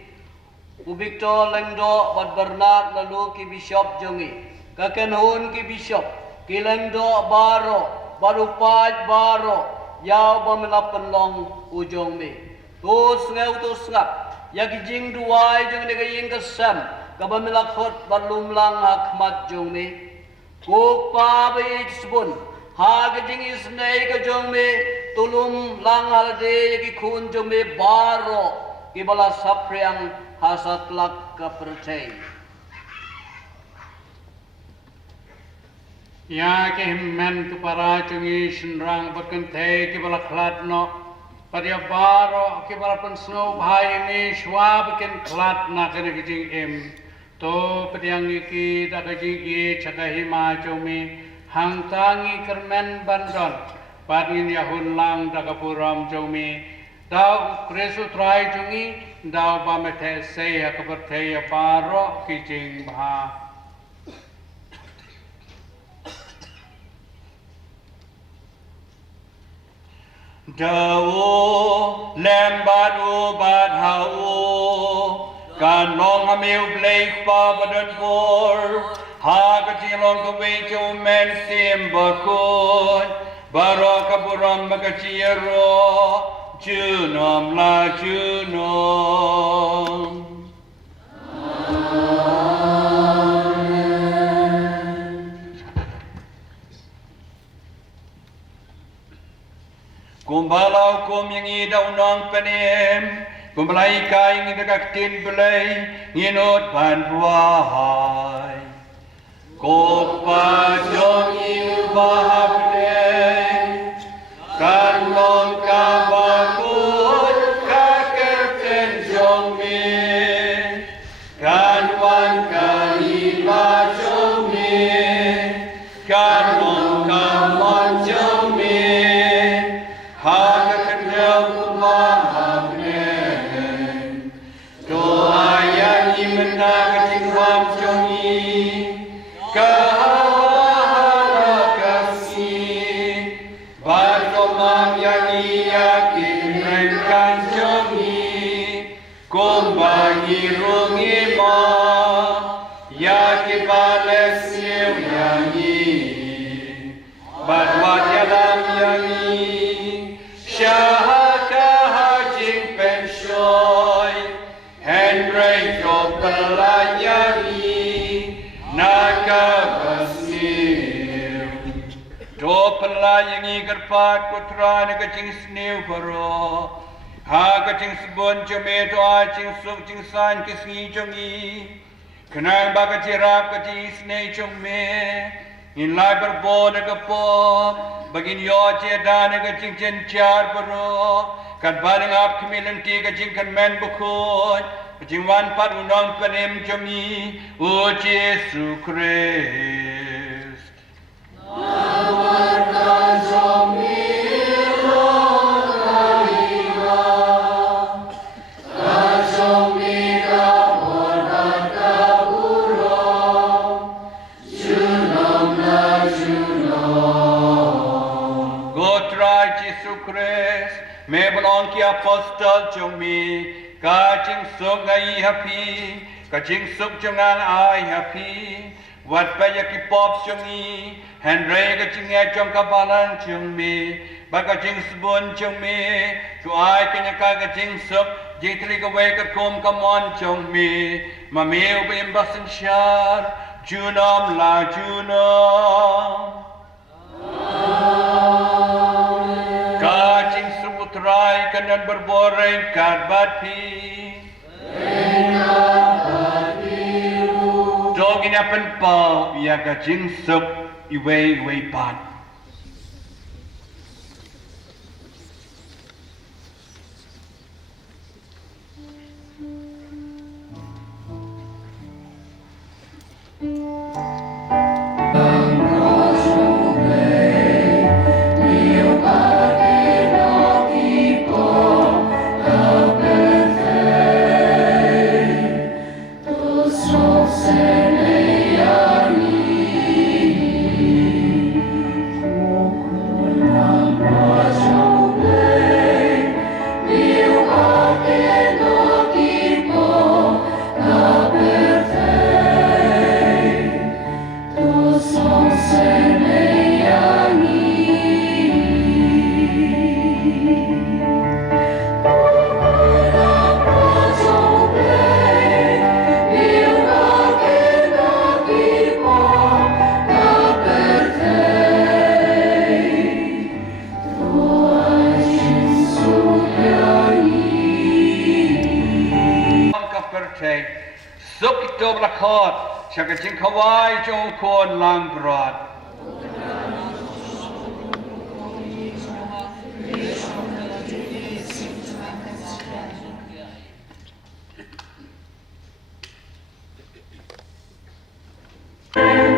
ubikto lengdo bad bernard lalu ki bishop jongi ka kenhun ki bishop ki lengdo baro baru paj baro yau bamelapen long ujongme tu sengau tu sengap Yagi jing duai jong ne gayeng kesam kabamila khot balum lang hakmat jong ne ko pa be isbun ha ga jing isnei ka jong me tulum lang halde yagi khun jong me baro ki bala sapriang hasat lak ka percay Ya ke himmen tu para chungi shinrang bakan the ki bala khlat no Pada baro kibara pun snow bahaya ni swab ken klat nak kena kejing em to pediang iki tak kejing i cakahi macumi hang tangi kermen bandon padin yahun lang tak kapuram jumi dau kresu trai jungi dau pamete saya kepercaya baro kejing bah Dawo lembat ubat hau kan long hamil blake babadan bor ha kacilong kawicho men sim bakun baro kaburam bagachiro junom la junom Kumbalau kum yang idau nong penim Pembelai kai ngin dekat tin belai nginut bantuai. Kopa jong iu bahablai kan long Kaba kut kakerten jong me kan wan kali ba jong me kan long kamon jong me ha kendel bahablai to ayat imna kecing wam jong i kahara kasih Batomam yang yakin renkan jongi Kumbangi rungi ma Yaki balesiu yangi Badwat yalam yangi Syahaka hajing pensyoy Henry job pelayani Naga basir Do pelayangi gerpat putra ni kecing sniu paro. Ha kecing sebun jome do acing suk cing san kisngi jongi. Kenang baga jirap kecing snei jome. In lai berbo na kepo. Bagin yo jeda ni kecing jencar paro. Kan baling ap kemilenti kecing kan men bukun. Kecing wan pat unong penim jongi. O Jesu Christ. Mebelong ki apostol jongmi kacing suk ngai happy kacing suk jongang ai happy wat paya ki pop jongi Henry kacing ya jong kabalan jongmi ba kacing sebun jongmi tu ai kenya kacing suk jitri ka we ka kom kamon jongmi mameu be imbasen shar junam la junam Kacing semutrai kanan berboreng karbat pi. Dogin apen pau ya kacing sup iwe pat. Sup itu berlakot, syaka jing kawai jong kon lang berat. One,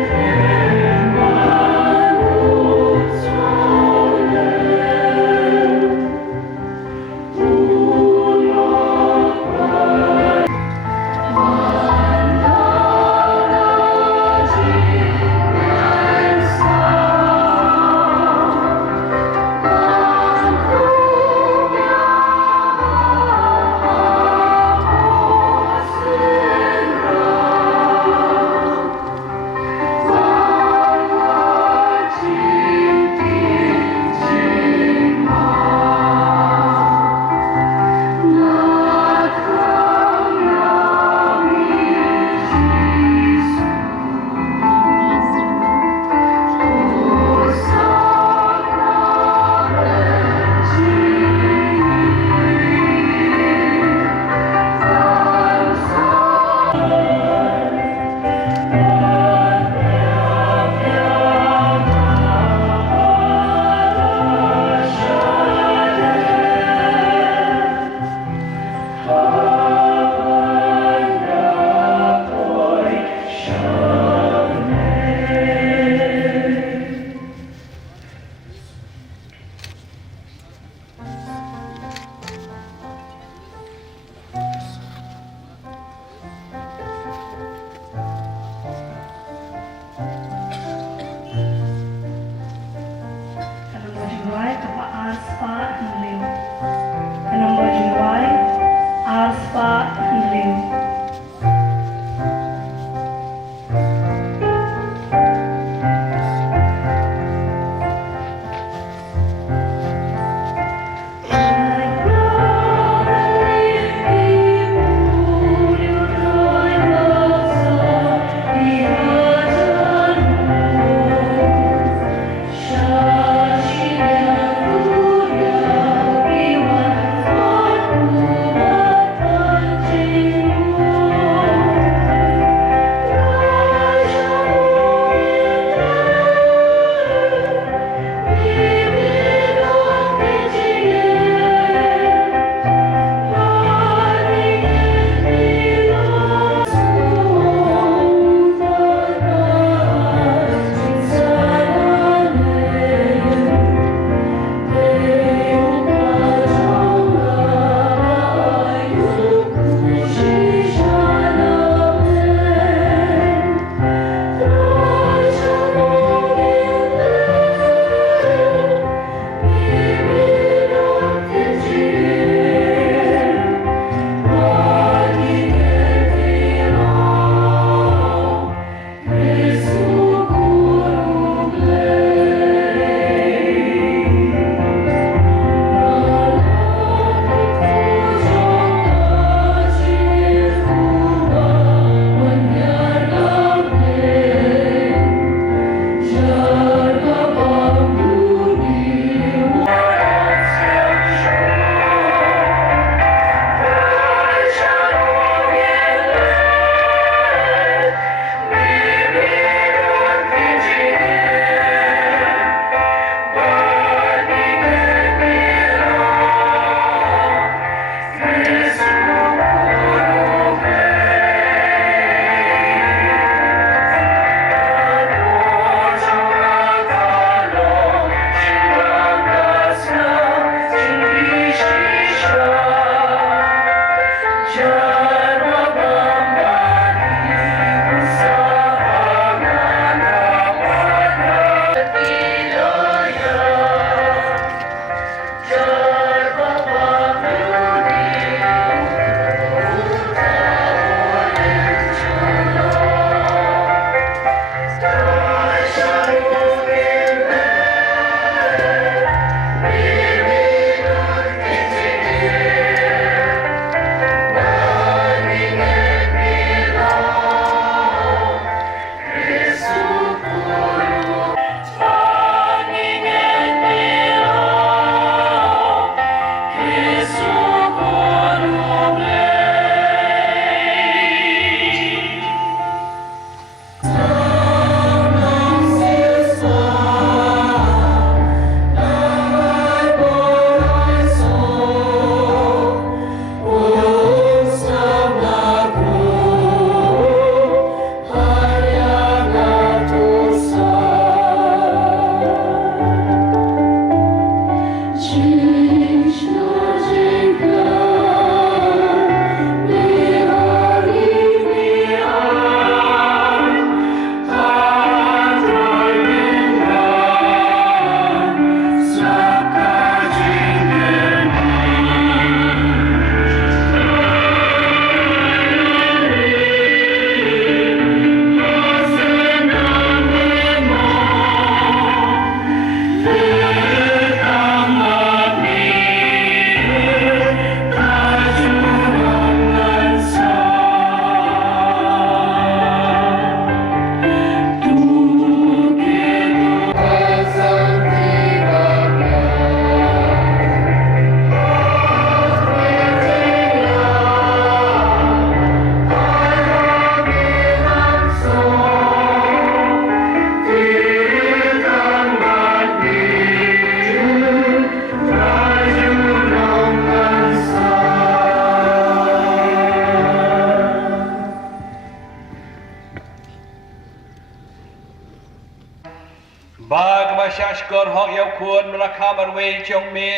skor hok yau kun mela kabar wei chong me.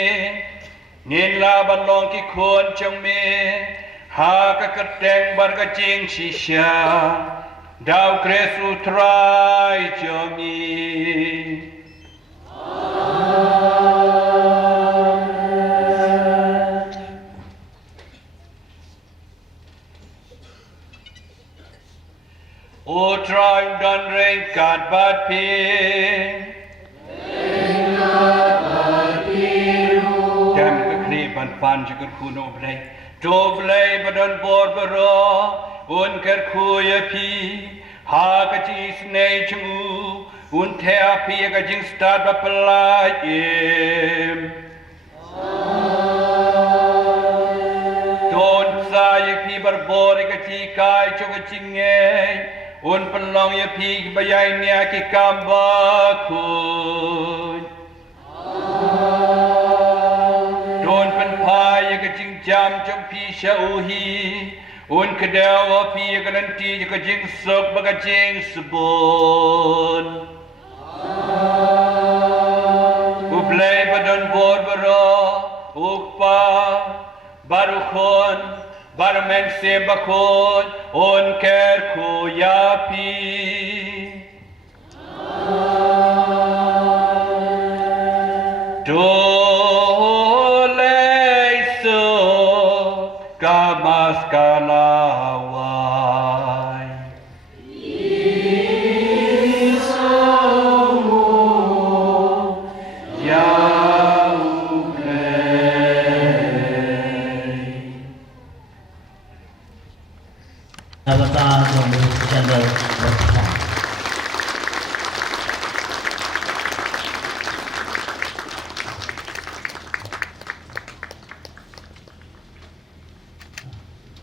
Nin la ban long ki kun chong me. Ha ka keteng bar ka jing shisha. Dau kresu trai chong me. O try dan rain kat bat ping. Jam ke kri pan juga kuno blai. Do blai badan bor bero. Un ker kuya pi. Ha ka chi snei chu. Un thea pi ka jing start ba palaim. Don't say pi bar bor ka chi kai chu ka chingei. Un pelong ya pi bayai nia ki Kaba kun. Don pen pai ya ka jing jam chong pi sha uhi. Un kedau pi ya ka nanti ya ka jing sok ba ka jing sebon. Ublay badan bor baro. Ukpa baru kon. Barmen sembakon on ker ku yapi. Dolei so kamas kalawai. Isomu Avatar Zonal Channel website.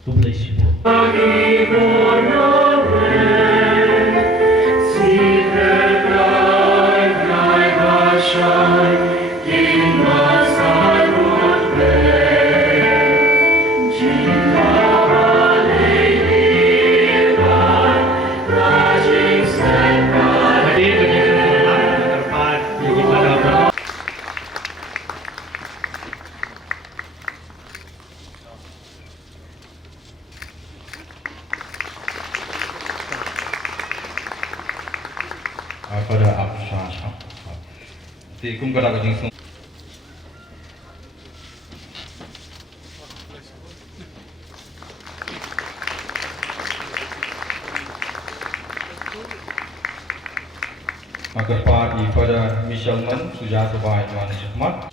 Publish. pada absah. Ti kum kada ka jing Agar pagi pada Michelman sudah sebaik mana hikmat.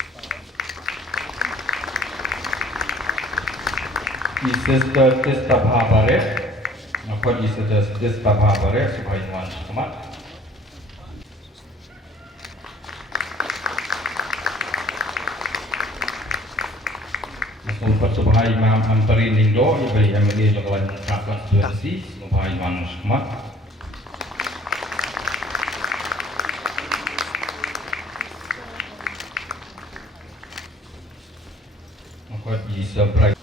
Sister Tista Bhabare, apa Sister Tista Bhabare sebaik mana hikmat. Untuk sebagai Imam Ampari Nindo, ibari MLA Joglan Konstituensi, sebagai mana hikmat. Bisa beragam.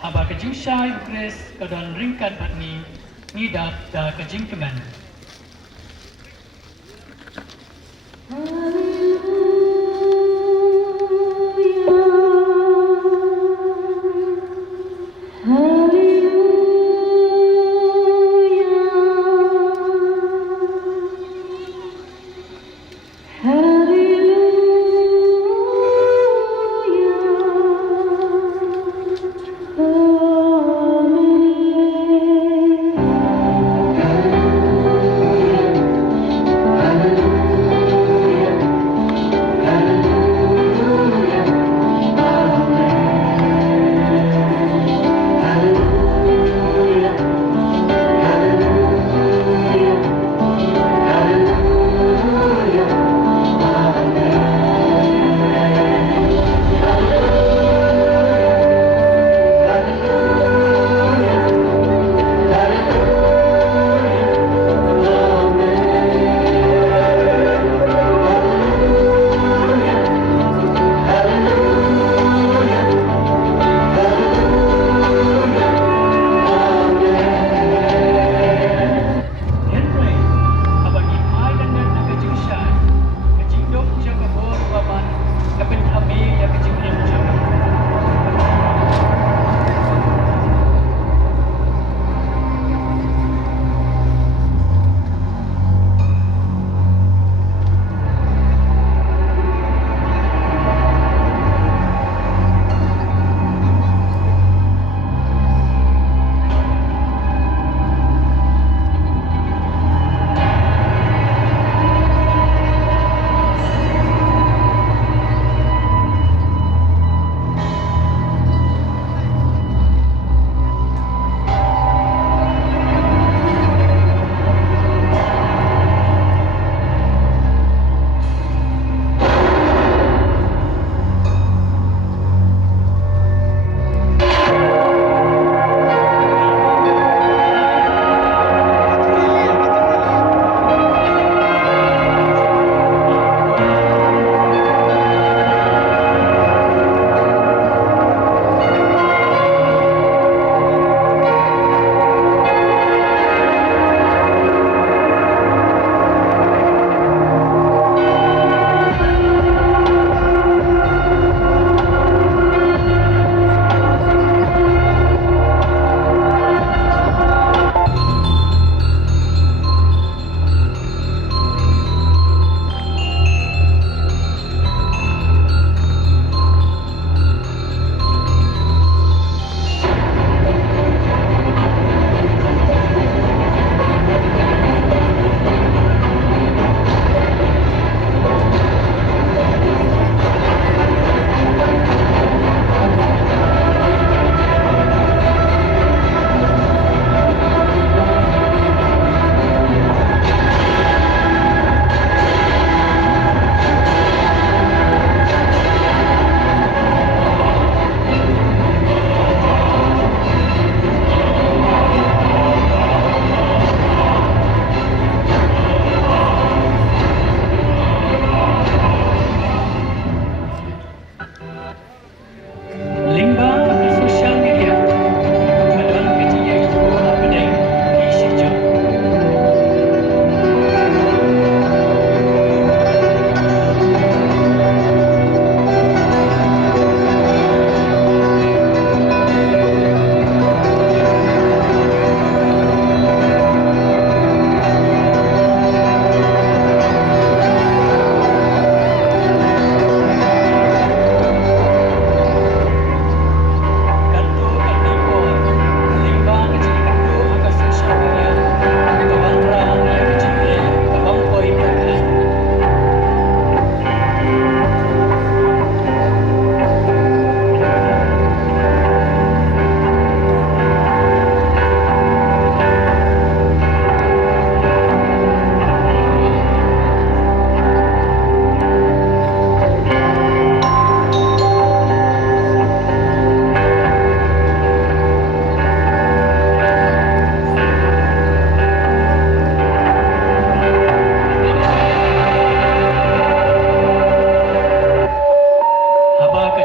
Haba kajing syai ukres kadon ringkat batni nidap da kajing keman.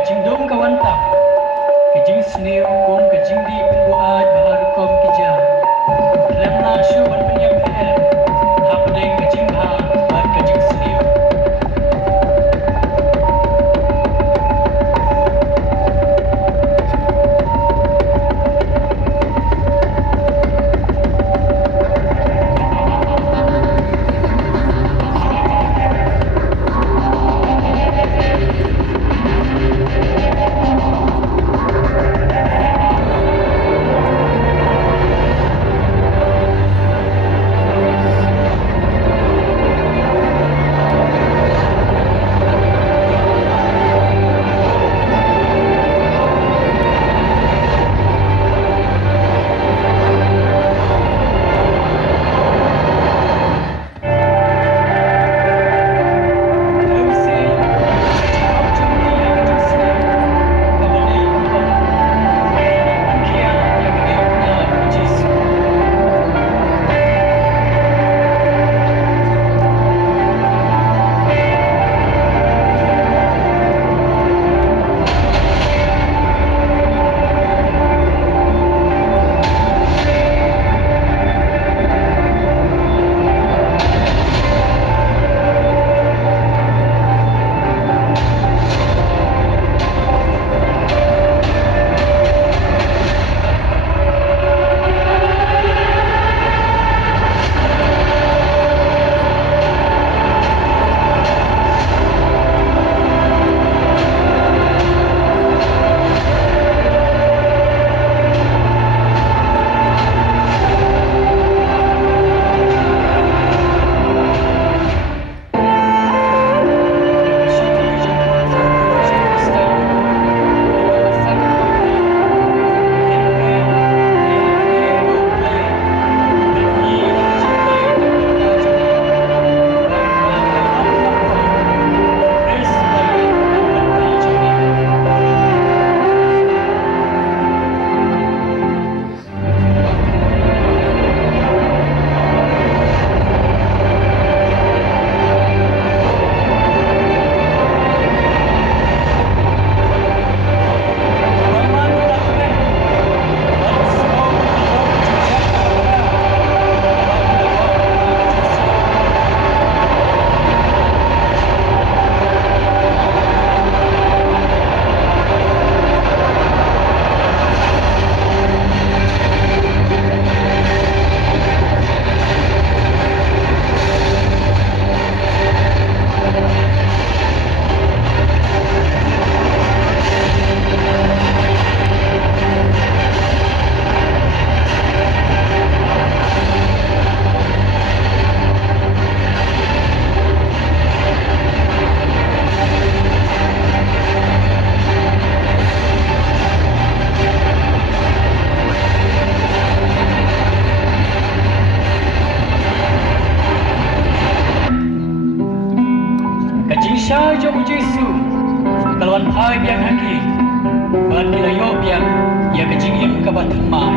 kajing dong kawan tak kajing snew kum kajing di penbuat baharu kom kija lemna syu ban penyam her hapdeng kajing ha bar kajing snew Sha jo Jesu kalwan hai biang haki ban kila yo biang ya kajing im ka bat mai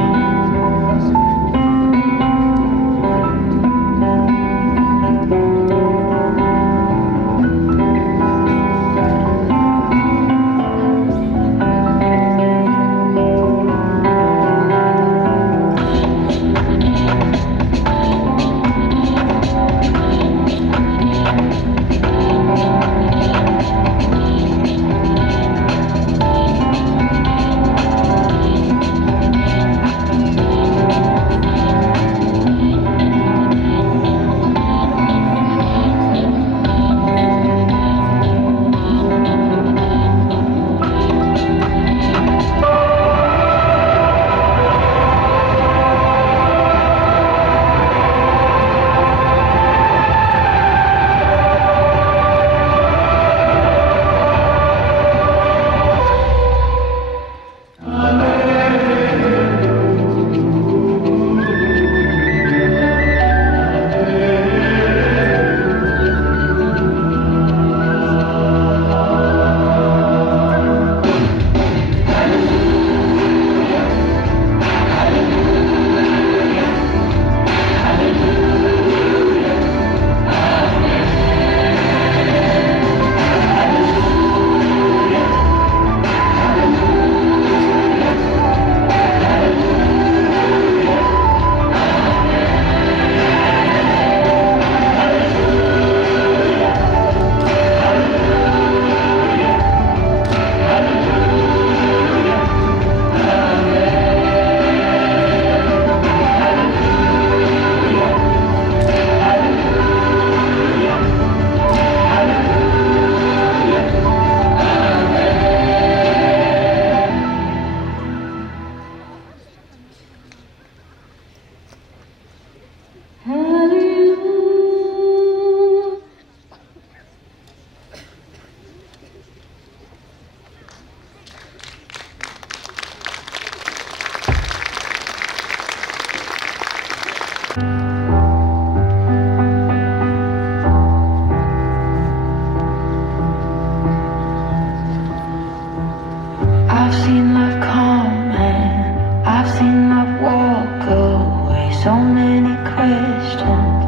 I've seen love come and I've seen love walk away. So many questions,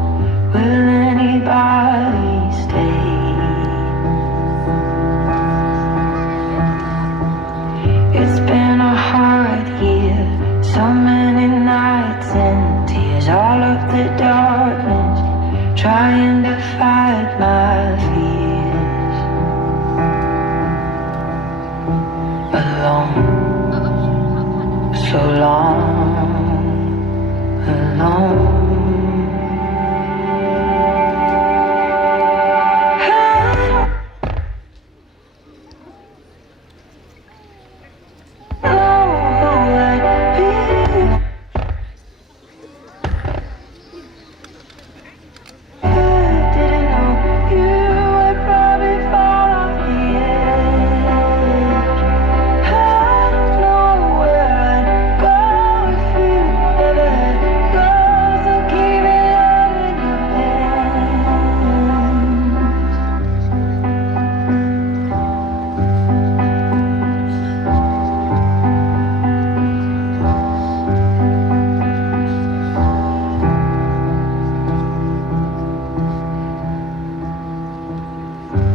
will anybody stay? It's been a hard year, so many nights and tears, all of the darkness, trying to fight my fears. Alone, so long, alone.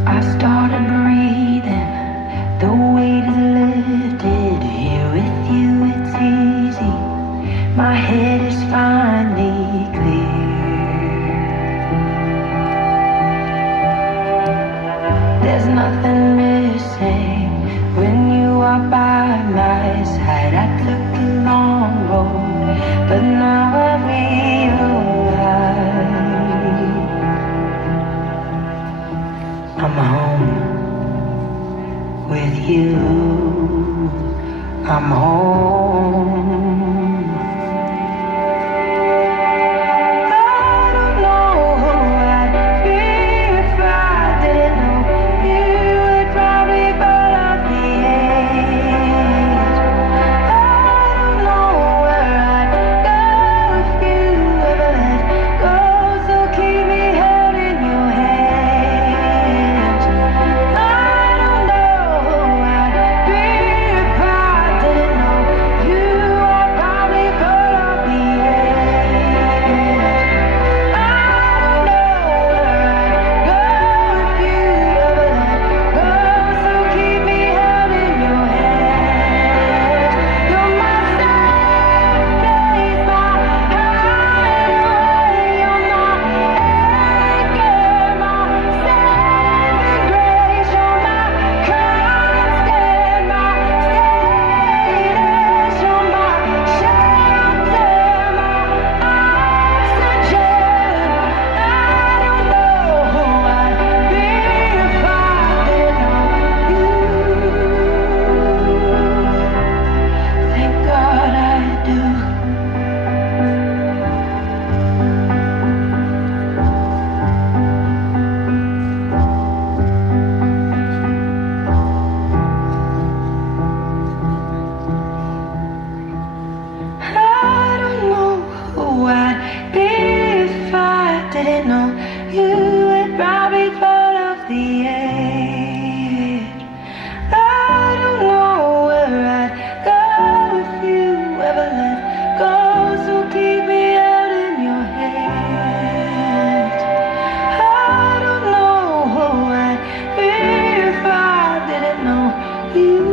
I started breathing, the weight is lifted. Here with you it's easy, my head is finally clear. There's nothing missing when you are by my side. I took the long road, but now I realize I'm home with you. I'm home. I don't know who I'd be if I didn't know you would probably fall off the edge. I don't know where I'd go if you ever let go, so keep me held in your hands. I don't know who I'd be if I didn't know you. I'd probably fall off the edge. I don't know where I'd go if you ever let go, so keep me held in your hands. You're my safe place, my hideaway. You're my anchor, my saving grace. You're my constant, my status. You're my shelter, my oxygen. I don't know who I'd be if I didn't know you. Thank God I do. I don't know who I'd be if I didn't know you. Would probably fall off the edge. I don't know where I'd go if you ever let go, so keep me out in your hands. I don't know who I'd be if I didn't know you.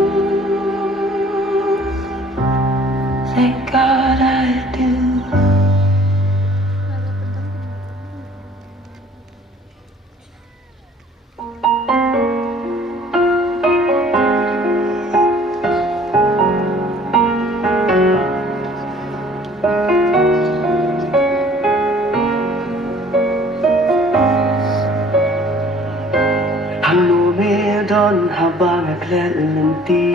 Thank God I do. Hanno me don habang naglalandi,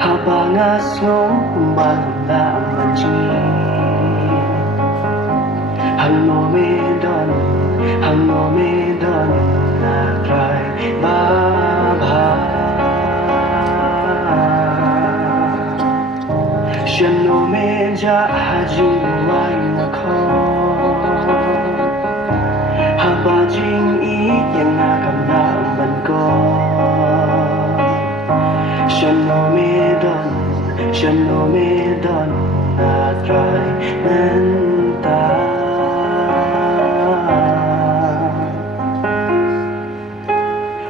habang asong umala ang manjin. Hanno me don nagtry babha. Shano me ja haji wai na ko. Habajing iyang nakamdaman ko. Shanomedon Natrai Menta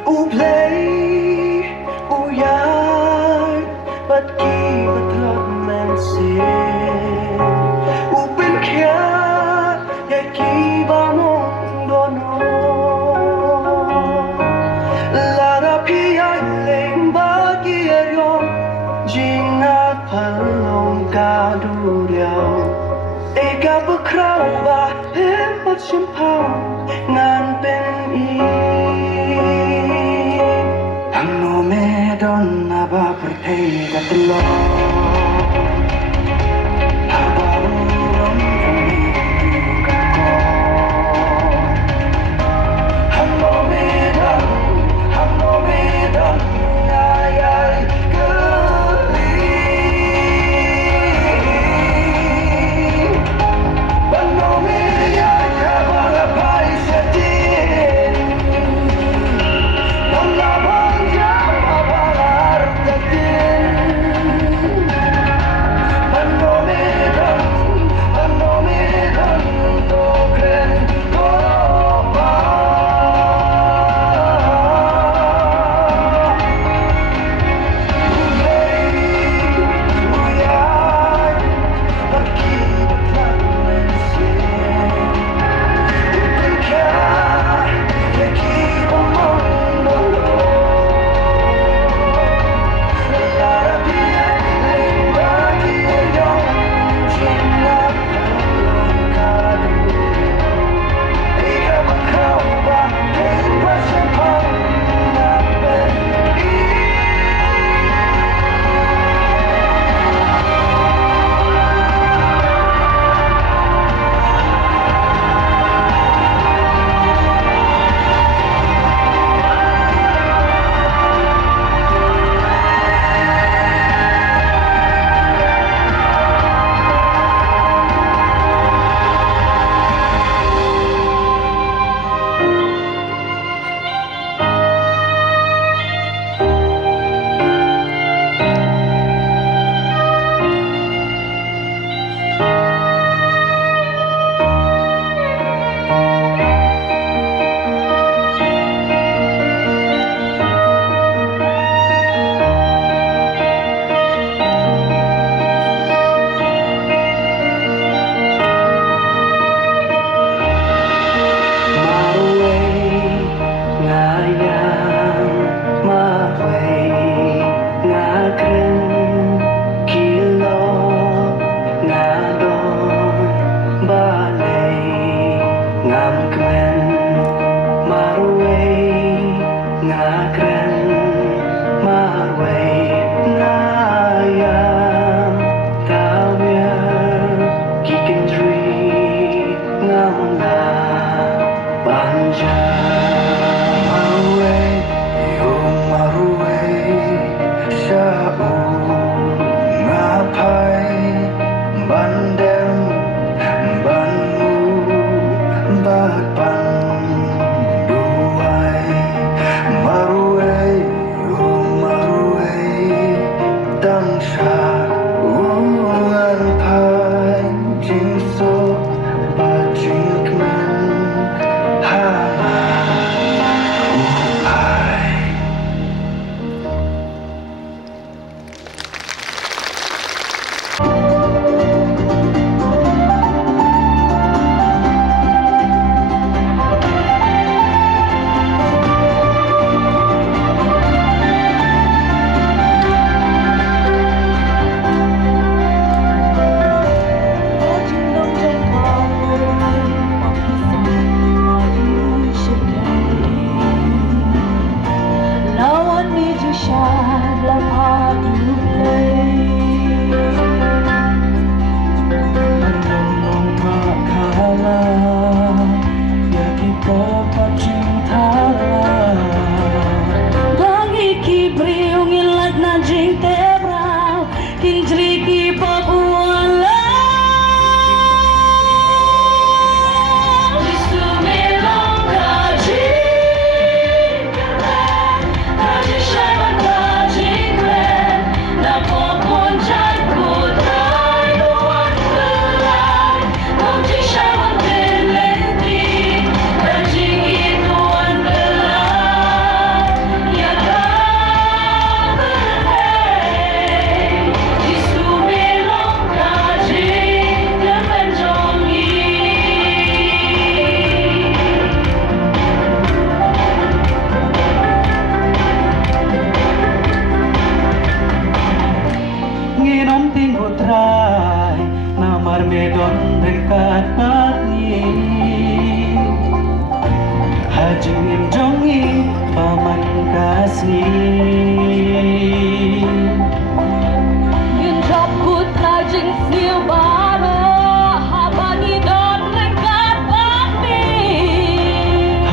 Uplay Uyay Batki Batlot Mensin Upin Kya Yaki Bamong Dono Lara Piyay Leng Bagi Aryong Jingat Palong Kadu Liao Eka Bakraw Ba Hempat Shimpao Ngan Pen Ang Nomedon Aba Pertay Katlong medon dekat pagi hajim jongi paman kasih Yun job putra jing sniu baro habani don dekat pagi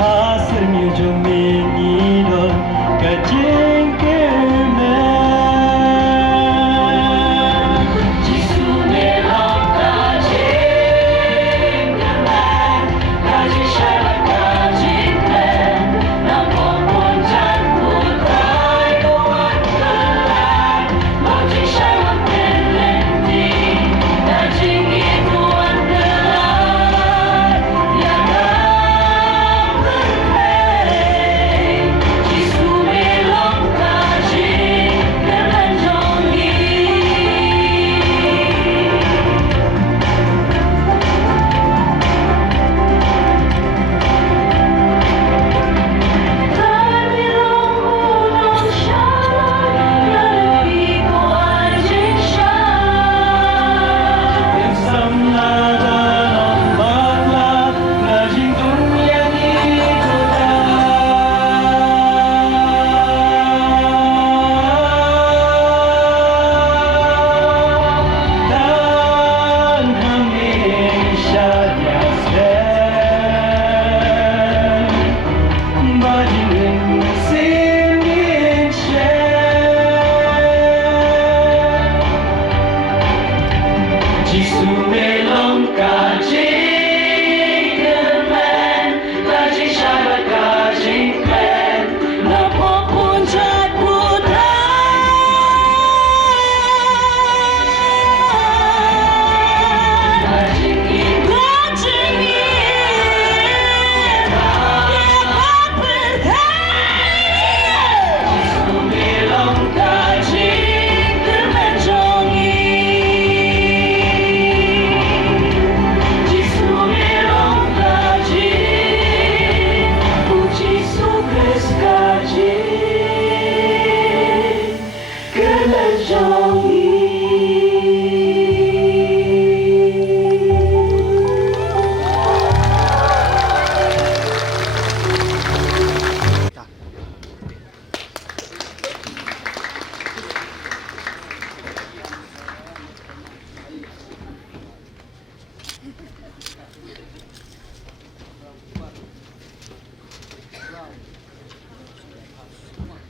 hasir mi jongi ngidon kajing kemen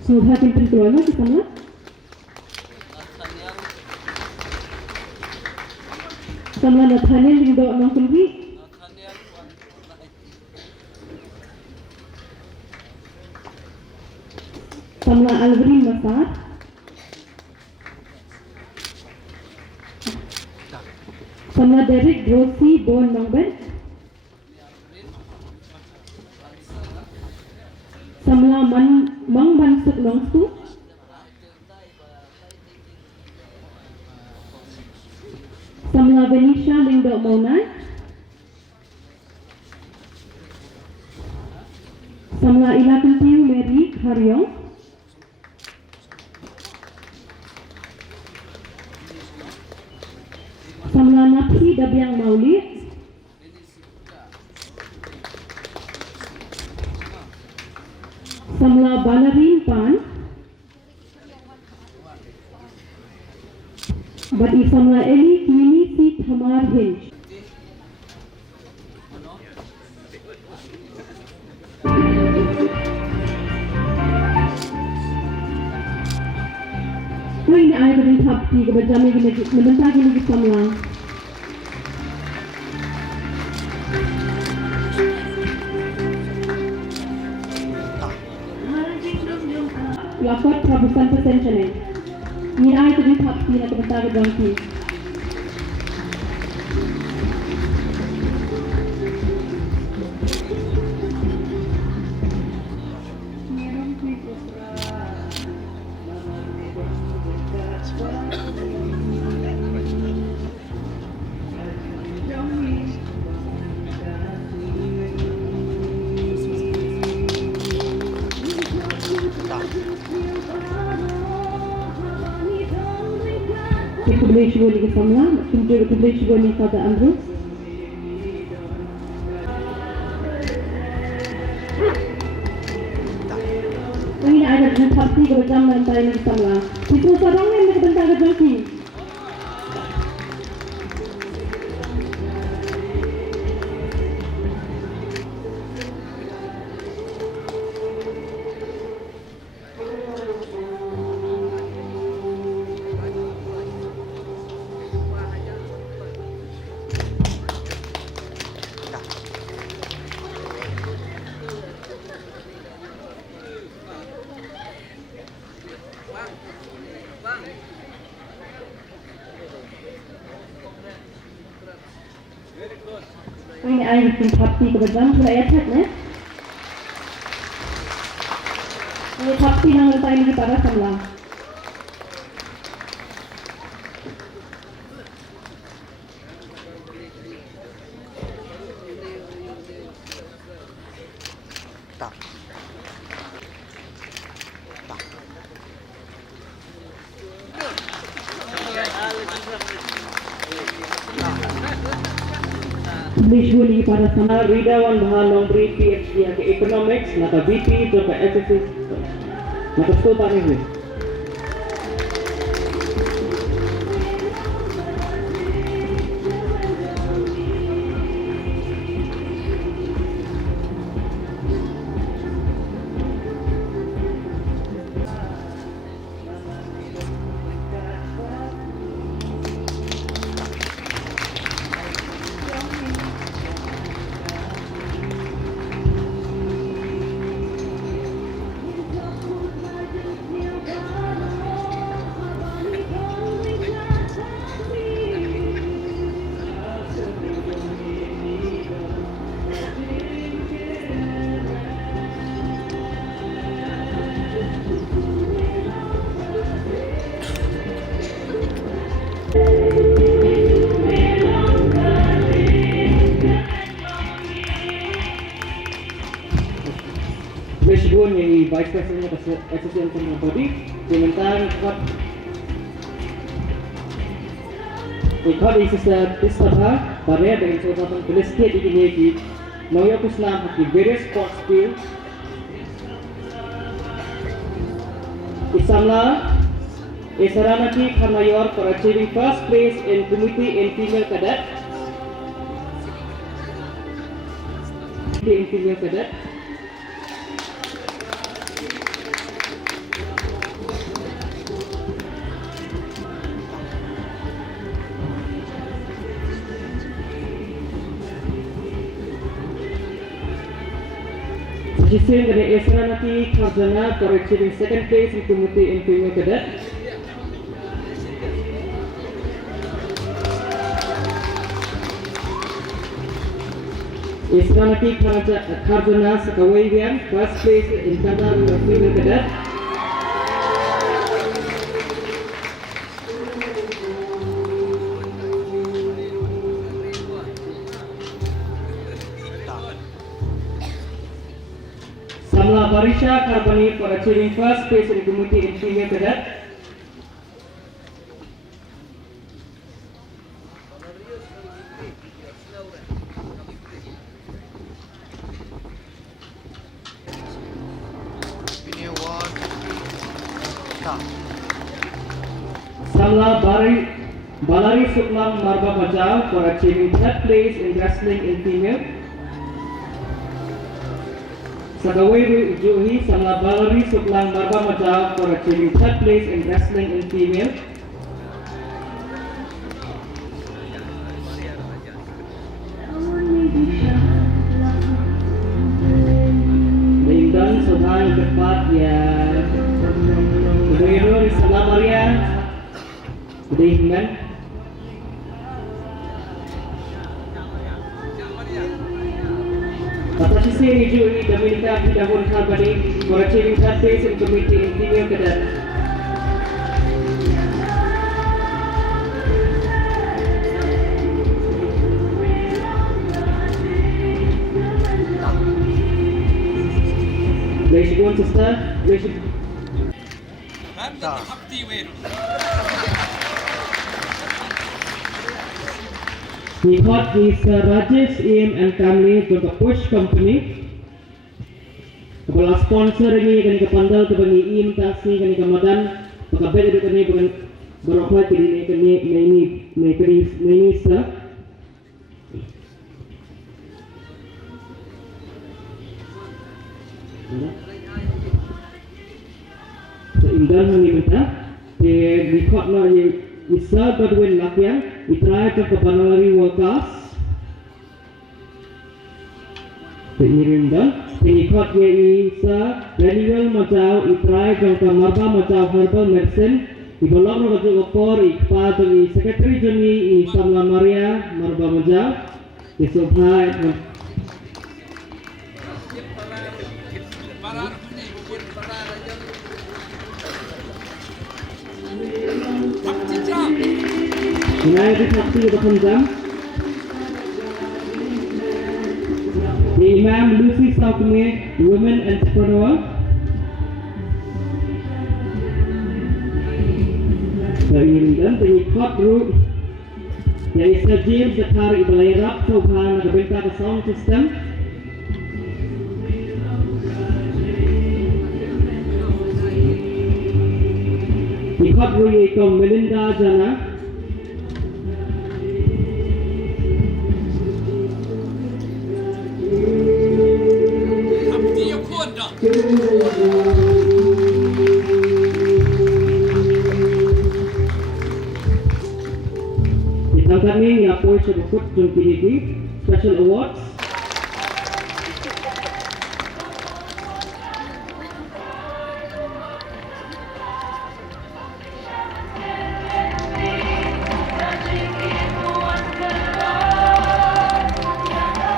Semoga pimpin keluarga kita lah. Sama Nathaniel yang doa Nongkohlew. Sama Alvin Masar. Sama Derek Rossi Bon Nongben. Sama Mang Bansuk Longsu. Sama Venetia Lingdo Maunai. Sama Ilakantiu Mary Haryong. Sama Napsi Dabyang Maulid. Samla Balarin Pan. Badi Samla Eli Kini Si Thamar Hinj. Kau ini ayah beri thapti ke berjami gini mementah gini Samla. Lakot Prabusan Persenchane. Ni ay tadi thapti na kebentar bangki. KHUBOR Ligi Zonal, KHUBOR Ligi Kaba Ambrus. Ini ada dengan parti kebetulan antara Ligi Zonal. Itu seorang yang berbentak ke ini air pun parti kebetulan sudah etat, ne? Ini parti yang antara Ligi Para Zonal. Visually para Zonal Ridawan Bahan Nombri PhD ke Economics nata BP to ke SSC nata school tani hu. Visual yang Vice President Association Central Body komentar kuat ikut isi sabha pada dengan soal tulis dia di sini ki Noya Kuslam di various sports field Isamla Isaranati Khamayor for achieving first place in committee in female cadet Jisim dari Esranati Khazana for achieving second place in committee in female cadet. Esranati Khazana Sakawayan first place in Kaba female cadet. Parish Karbani for achieving first place in committee in female cadet. Samla Balari Suklam Marba Bajao for achieving third place in wrestling in female. Sagawai Juhi Samla Balari Suklam Marba Bajao for achieving third place in wrestling in female. Lindan Subhan Kepat ya. Good evening, Salam Maria. Good evening. Atas isi hijau ini Dominika Hidahun Karbani for achieving third place in committee in female cadet. Please go on, sister. Please. He got his Rajesh AM and family to the Push Company. Kepala sponsor ini kani ke pandal ke bani im tas ni kani ke madan pakabel itu kani bukan berokah kini ini sa. So indan ni kita the record na isa Godwin Lakian we try to kepanalari workers. Pengirindan record ye isa Daniel Macau we try to kemarba Macau herbal medicine ibolong ro kaju opor ikpa to secretary joni Samla Maria marba Macau isubhai United Taxi ke Punjab. The Imam Lucy Stockme, women entrepreneur. Dari dan dari Hot Root, dari Sir James Zakar ibalai rap sobhan nagabenta ke sound system. Di Hot Root itu Melinda Jana. Kita kami yapoi sebut jumpa special awards.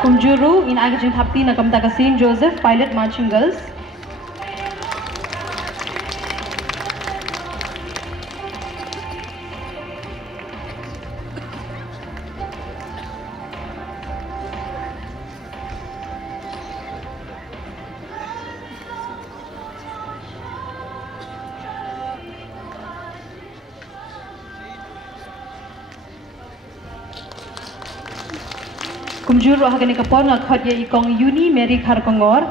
Kumjuru in agajing thapti na kamtaga St. Joseph Pilot Marching Girls. Kumjuru hagani kapor nga khadya ikong Uni Mary Kharkongor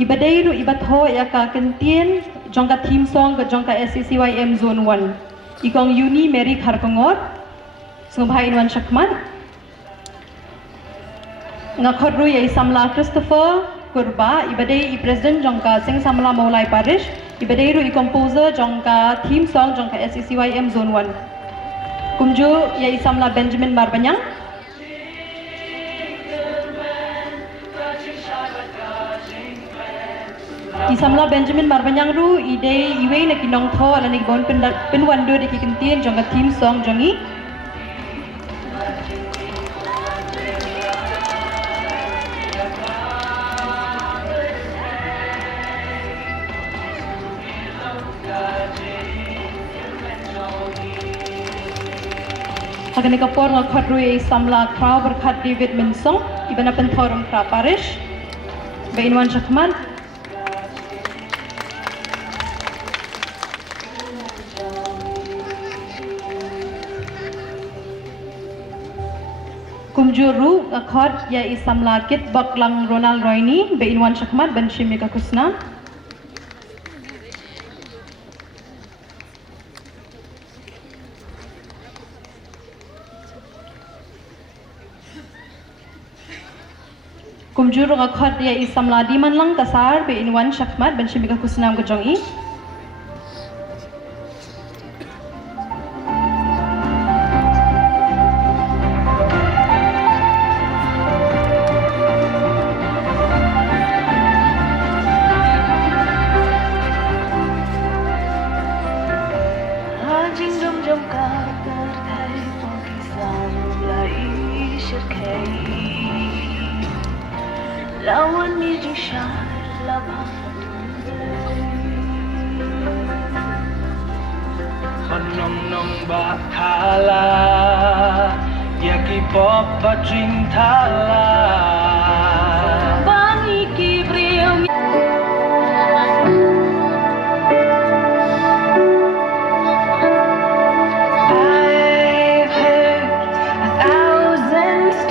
ibadairu ibatho ya ka kentien jongka theme song ka jongka SCCYM Zone 1 ikong Uni Mary Kharkongor sungbai inwan shakman nga khodru ya samla Christopher Kurba ibadai i president jongka Sing Samla Maulai Parish ibadairu i composer jongka theme song jongka SCCYM Zone 1 kumju ya samla Benjamin Marbanyang Isamla Benjamin Marbanyang ru ide iwe na kinong tho ala ni bon pinwando di kikintien jong ka theme song jongi Hagani kapor nga khadru isamla kraw berkat David Minsong ibana penthorum kra Parish Bainwan Shakman Kumjuru akhad ya isam lakit baklang Ronald Royni Bainwan Shakman ben Shimika Kusna Kumjuru akhad ya isam ladi manlang kasar Bainwan Shakman ben Shimika Kusna Gajongi Lawan ni jisha labah Nong nong bakala Yaki pop bajing tala Bangi kibriyo I've heard 1,000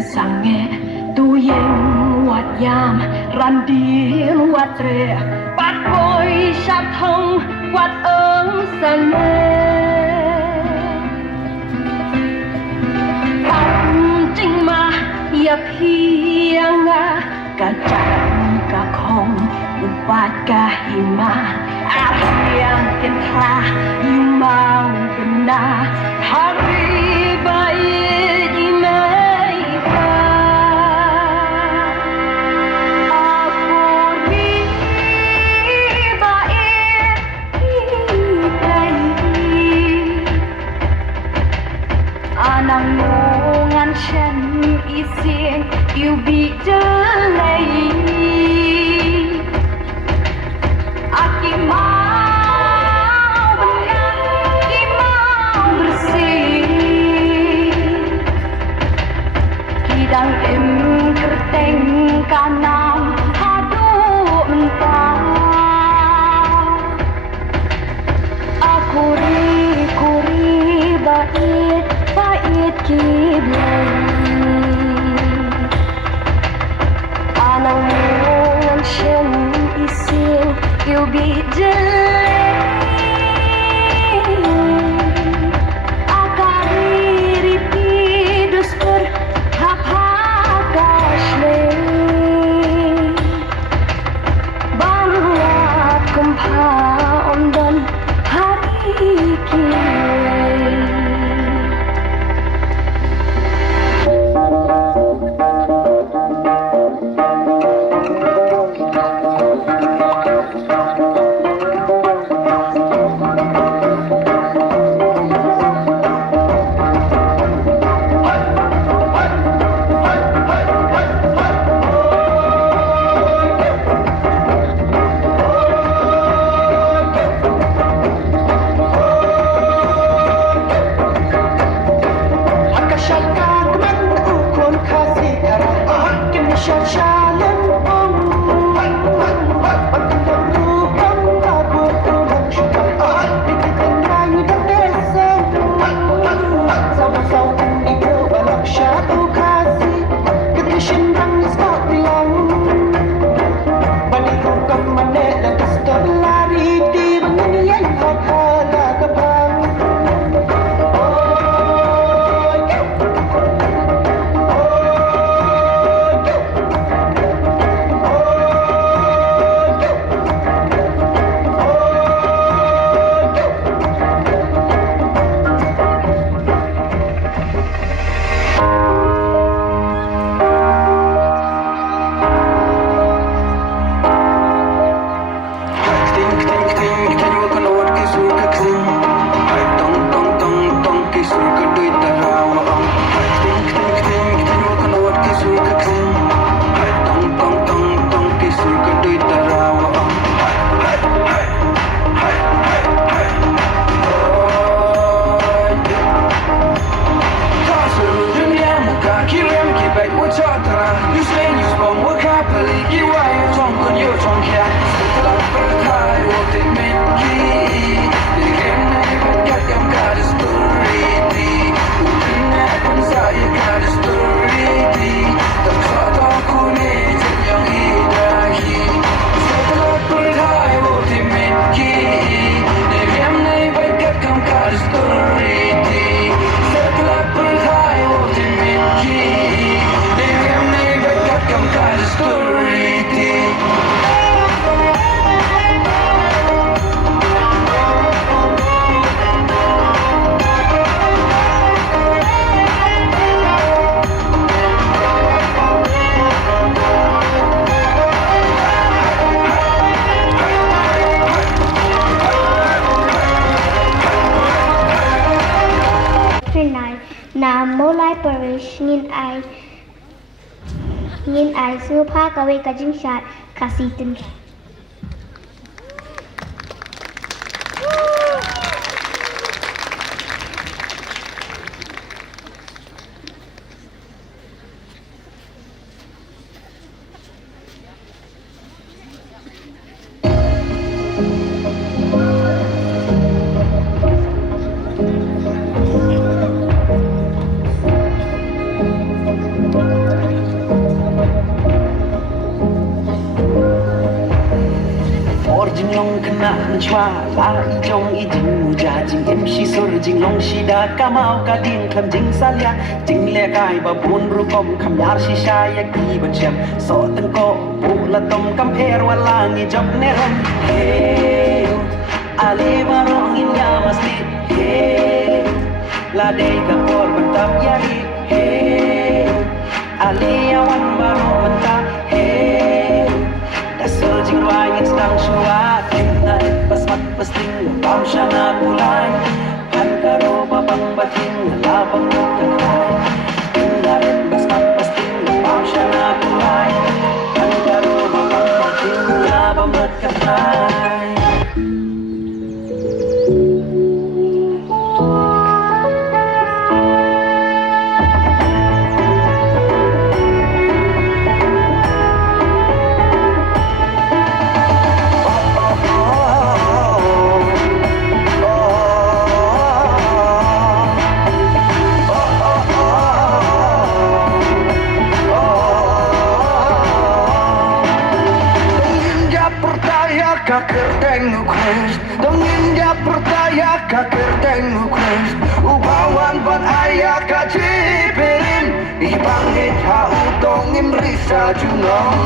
sang nghe tu yên hoạt yam ran đi hoạt tre bắt bôi sát thông quạt ơn sang nghe ăn chính mà ya hiang cả chạm cả không bát cả hima yang kentla yumau kena hari baik imeipa aku baik ipai anang nongan chen isin you be delay aki mau benar ki mau bersih kidang em kerteng kanam aduk mentah aku kuri bait kiblai anang ngan shen isin you be delayed akari ripidus per hapakashle bangat kumpa ondan hari kini Parish ngin ai supa kawe kajing shat kasitin kena chua la i jong i jing mu ja jing em shi sur jing long shi da ka mau ka ding kham jing sa lia jing le kai ba bun ru kom kham yar shi sha ya ki ban chem so tan ko bu la tom kam pher wala ngi jok ne rom hey ale barong in ya masti hey la dei ka por ban tap yari hey ale awan barong manta hey dasol jing wa ngit stang shua kinna bas mat bas ting pam shana pulai pan karo babang bating la bang kai kinna bas mat bas ting pam shana pulai pan karo babang bating la bang kai Kakerdeng ukres, dongin dia percaya kakerdeng ukres, ubawan ban ayah kacipirin, ibangit ha utongin risa junong.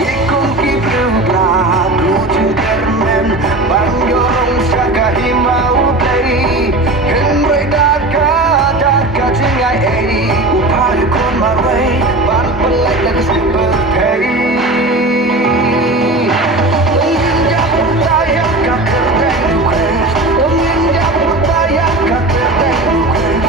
Ikung kibruga tuju dermen, banyorong sakahimau play, henry daka jingai ei. On my way, but like a slipper pay. Ninja percaya kakerdeng ukres, ninja percaya kakerdeng ukres,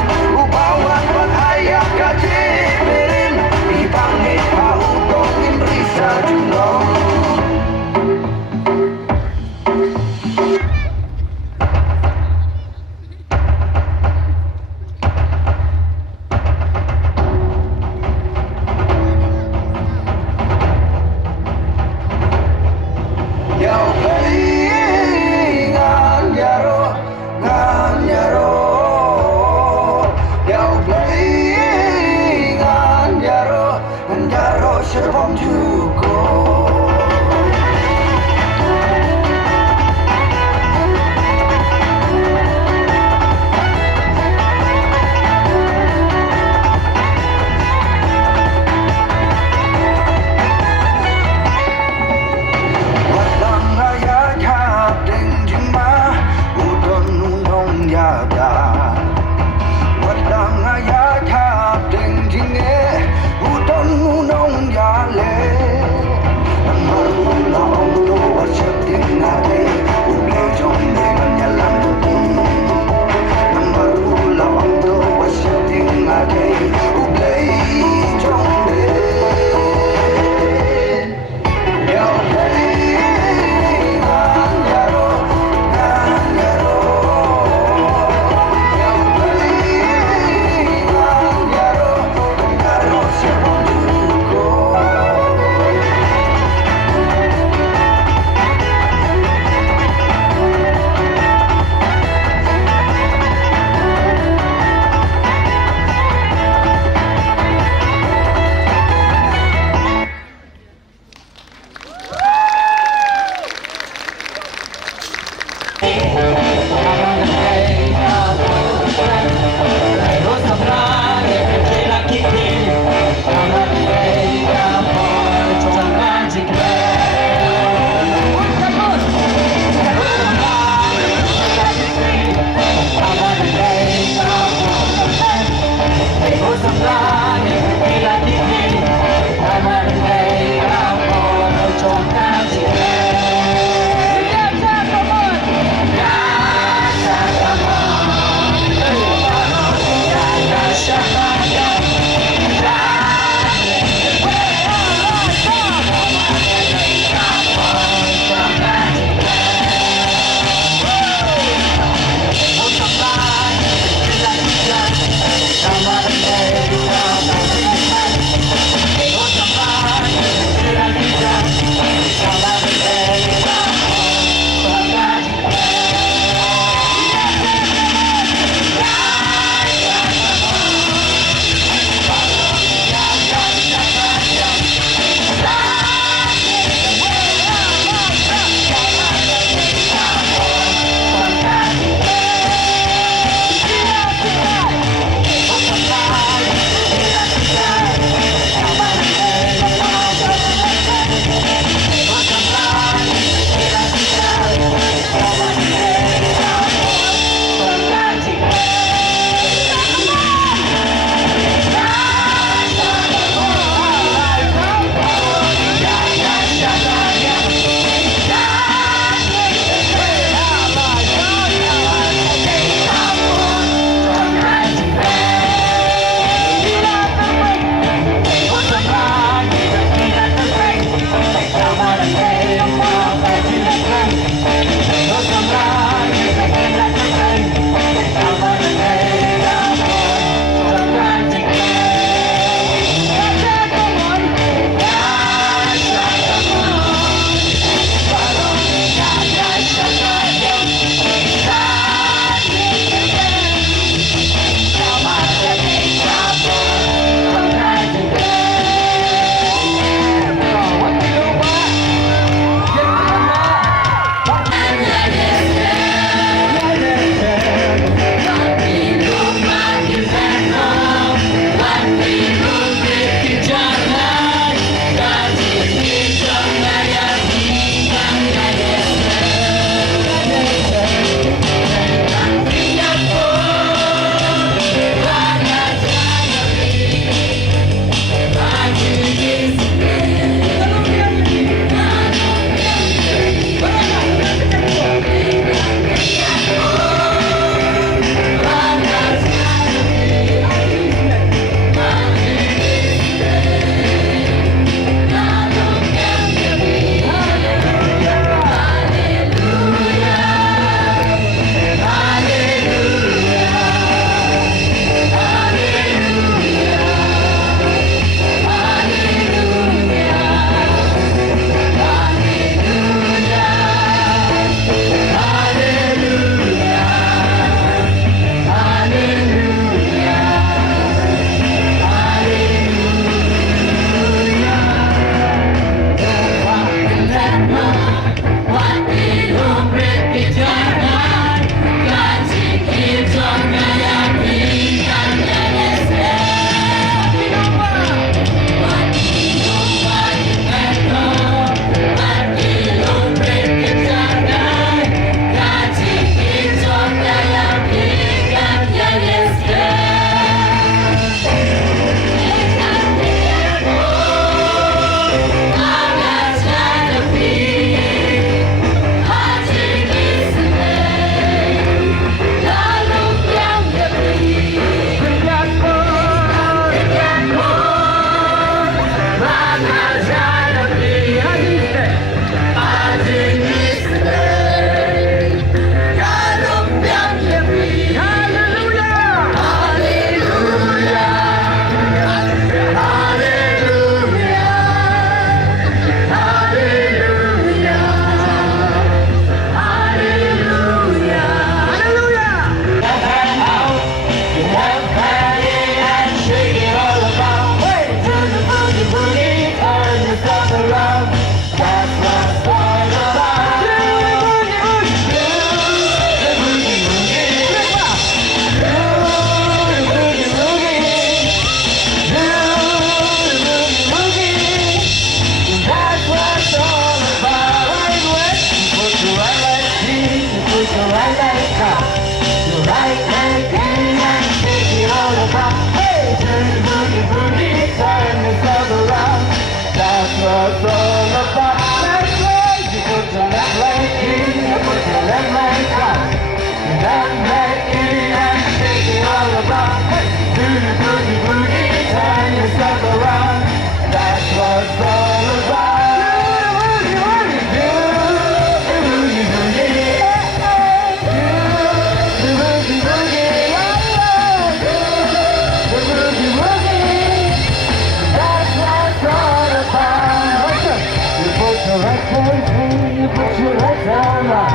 right hand in, you put your right arm up.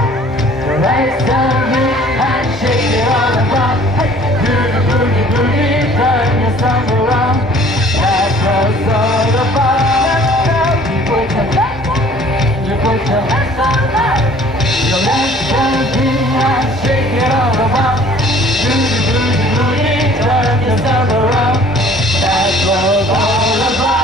Your right arm in and shake it all around. Hey, boogie, boogie, boogie, turn yourself around. That's what it's all about. You put your hands on that. Your left hand in and shake it all around. Boogie, boogie, boogie, turn yourself around. That's what it's all about.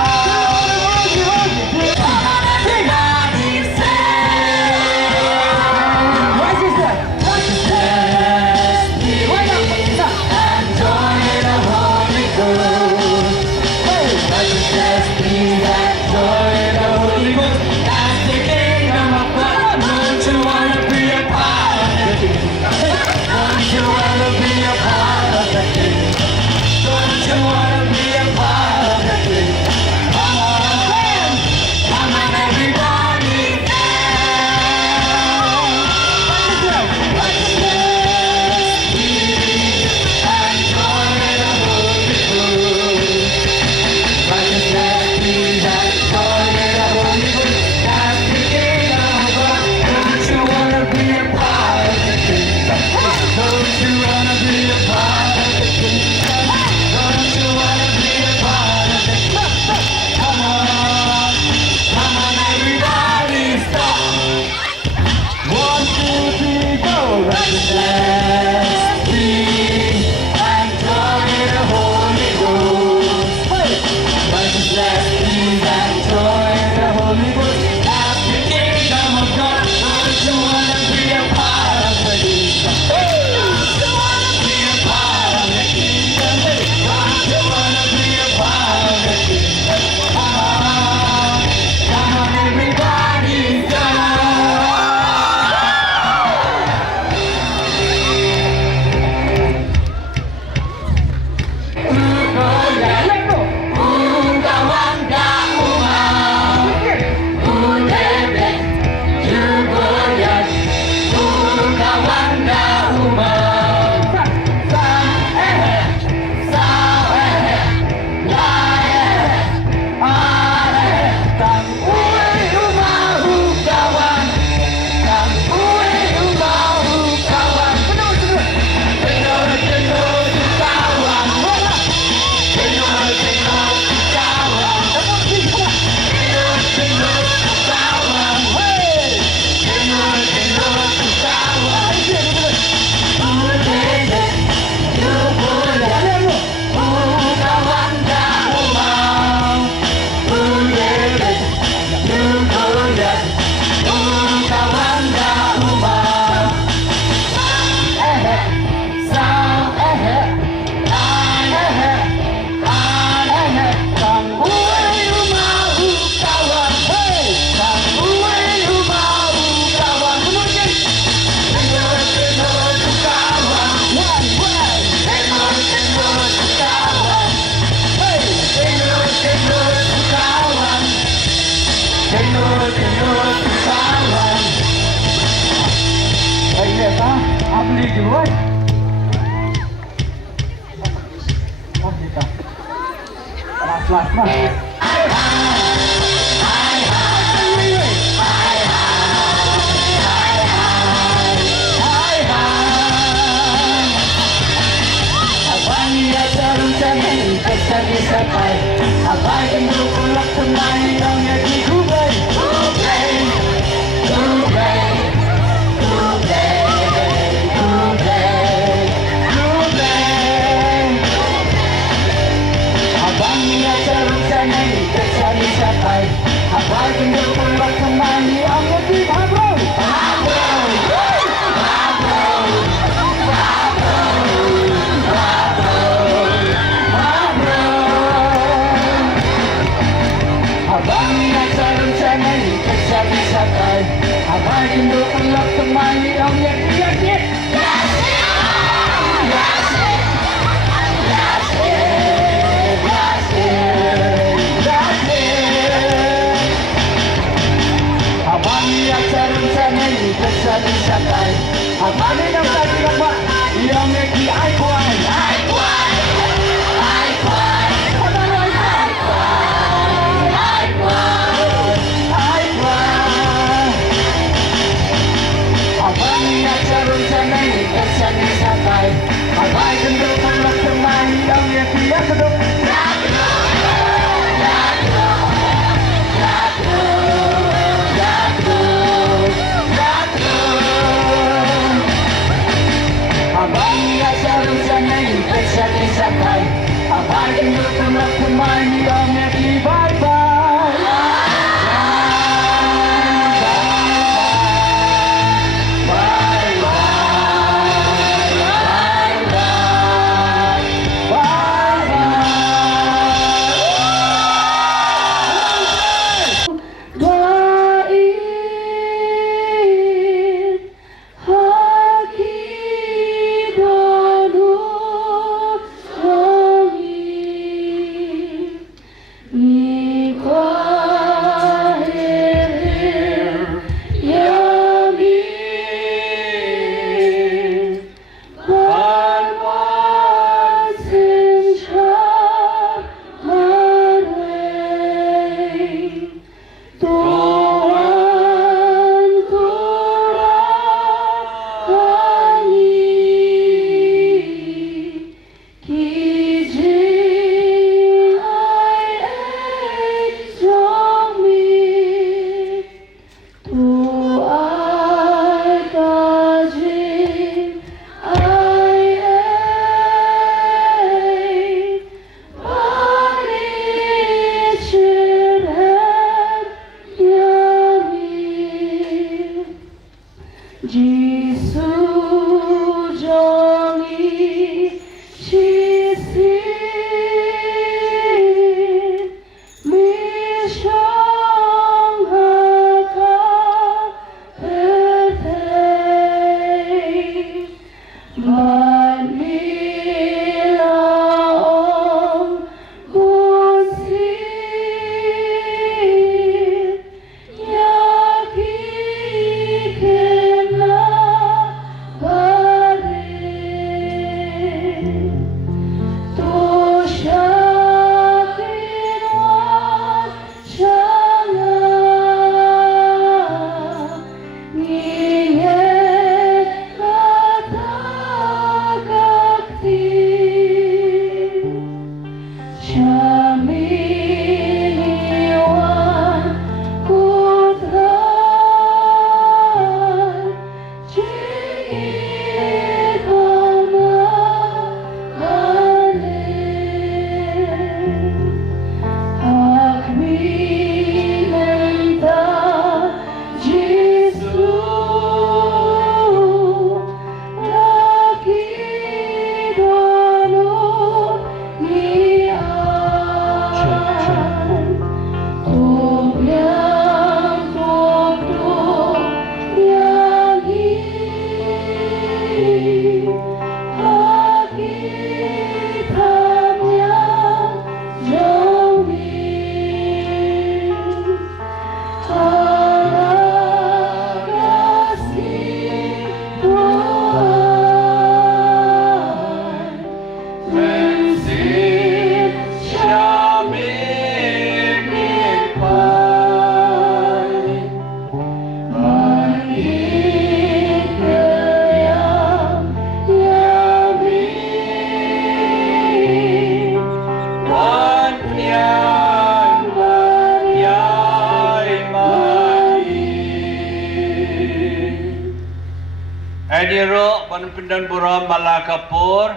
Ediro Panpindan Buram Malakapur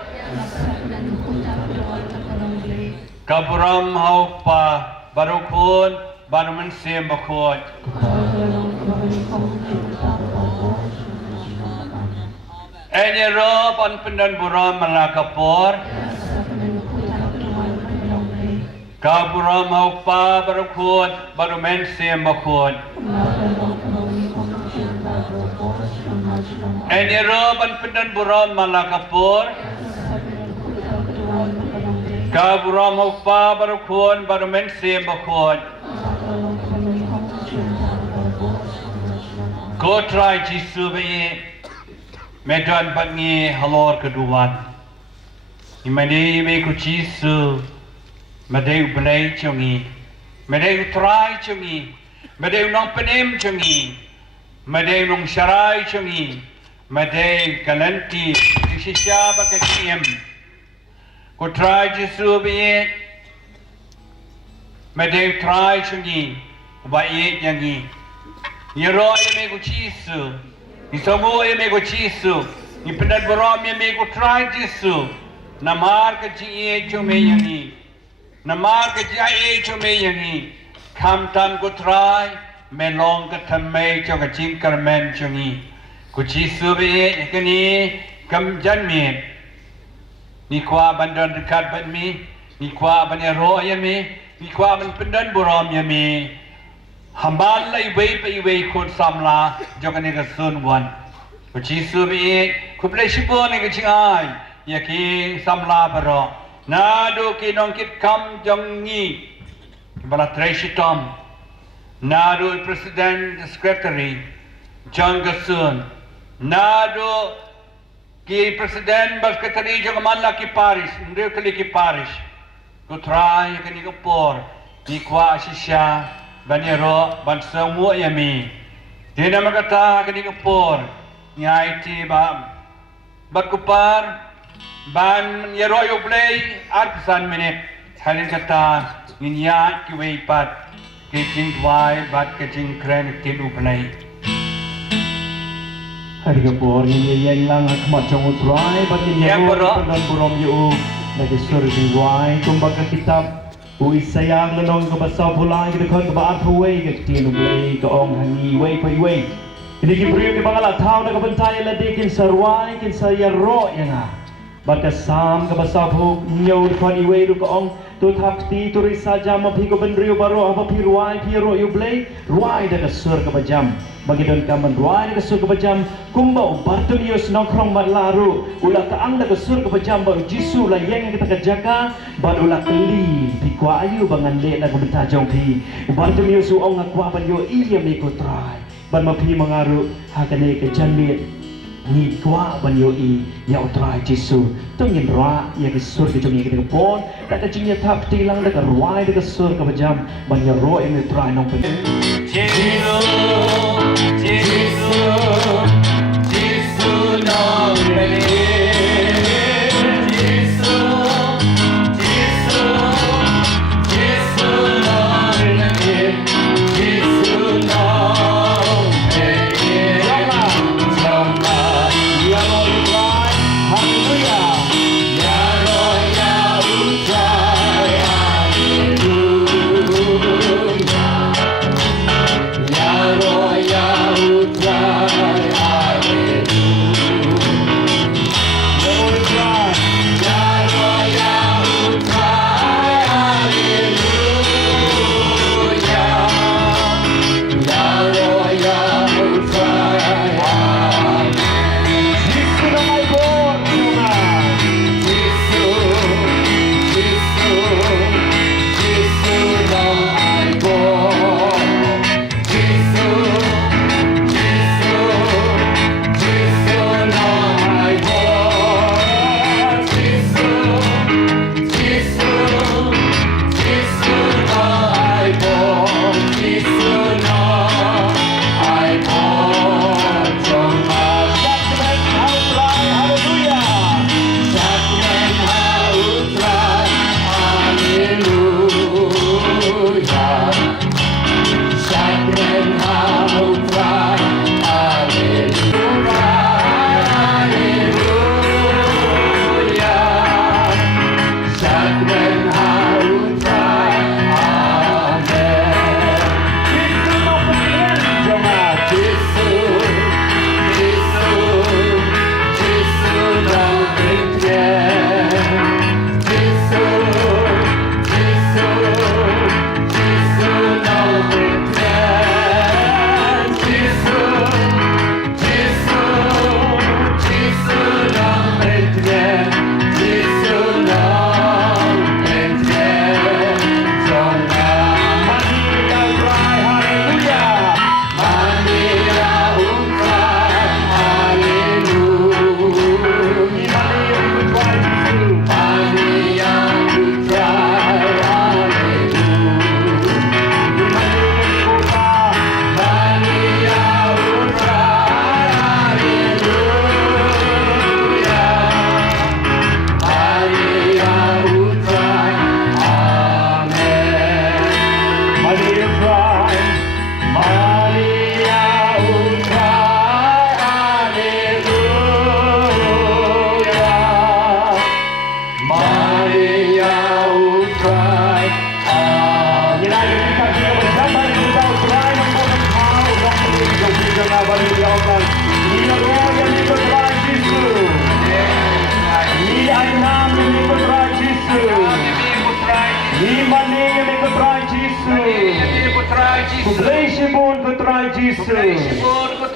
Kaburam Haupa Barukun Banuman Simbakut Ediro Panpindan Buram Malakapur Kaburam Haupa Barukun Banuman Simbakut Eniro Panpindan Buram Malakapur Kaburam Haupa Barukun Barumen Simbakun Go try Jisu be Medran Bangi Halor Keduan Imani me ku Jisu Madeu Blay Chungi Madeu try Chungi Madeu Nong Penim Chungi Madeu Nong Sharai Chungi Madei Kalanti Shisha Bakatiyam Ko try Jisu be Madei try Chungi Baye Yangi Yero Yame Go Jisu Isomo Yame Go Jisu Ipendan Baram Yame Go try Jisu Namar Kaji Chume Yangi Namar Kaji Chume Yangi Kamtan Go try Melong Katame Chokachin Karmen Chungi Kuchi Subi Kani Kam Janmi Nikwa Bandan Dekat Badmi Nikwa Banero Yami Nikwa Ban Pendan Buram Yami Hambal Lai Wei Pai Wei Kod Samla Jokanika Sun One Kuchi Subi Kuple Shibon Nikachingai Yaki Samla Baro Nadu Kinongkit Kam Jongi Balatreshi Tom Nadu President Secretary John Gasun Nado ki President Secretary Jogamala ki Parish Nongkohlew ki Parish ko try kani ko por ni kwa shisha banero bansamu yami dina magata kani ko por ni IT ba bakupar ban yero yo play at san minute halin kata niya ki way pat ke jing twai bat ke jing kren tin upnai Hari kapor yang lang akmat jong utrai bagi yang dan burom yu nagi surjing wai kumbaga kitab ui sayang lenong ke basau pulai ke kon ke baat huwei ke tin blei ke ong hangi wei pai wei ini ki brio ke bangala thau na ke bentai la dikin sarwai kin saya ro yang baka sam ke basau pu nyau kon i wei ru ke ong tu thap ti tu ri saja ma phi ko ben rio baro apa phi ruai phi ro yu blei ruai da ke sur ke bajam bagi don kaman ruai ke sur ke bajam kumbau bartolius nongkrong mat laru ulah ka ang da ke sur ke bajam baru jisu la yang kita ke jaka bar ulah keli pi kwa ayu bangan le na ko benta jong pi bartolius u ong akwa ban yo iya me ko trai ban ma pi mangaru hakane ke janmit ni kwa ban yo I ya utrai jisu tong yin ra ya ke sur ke jong ke pon da ke jing ya thap ti lang da ke ruai da ke sur ke bajam ban ya ro em trai nong pen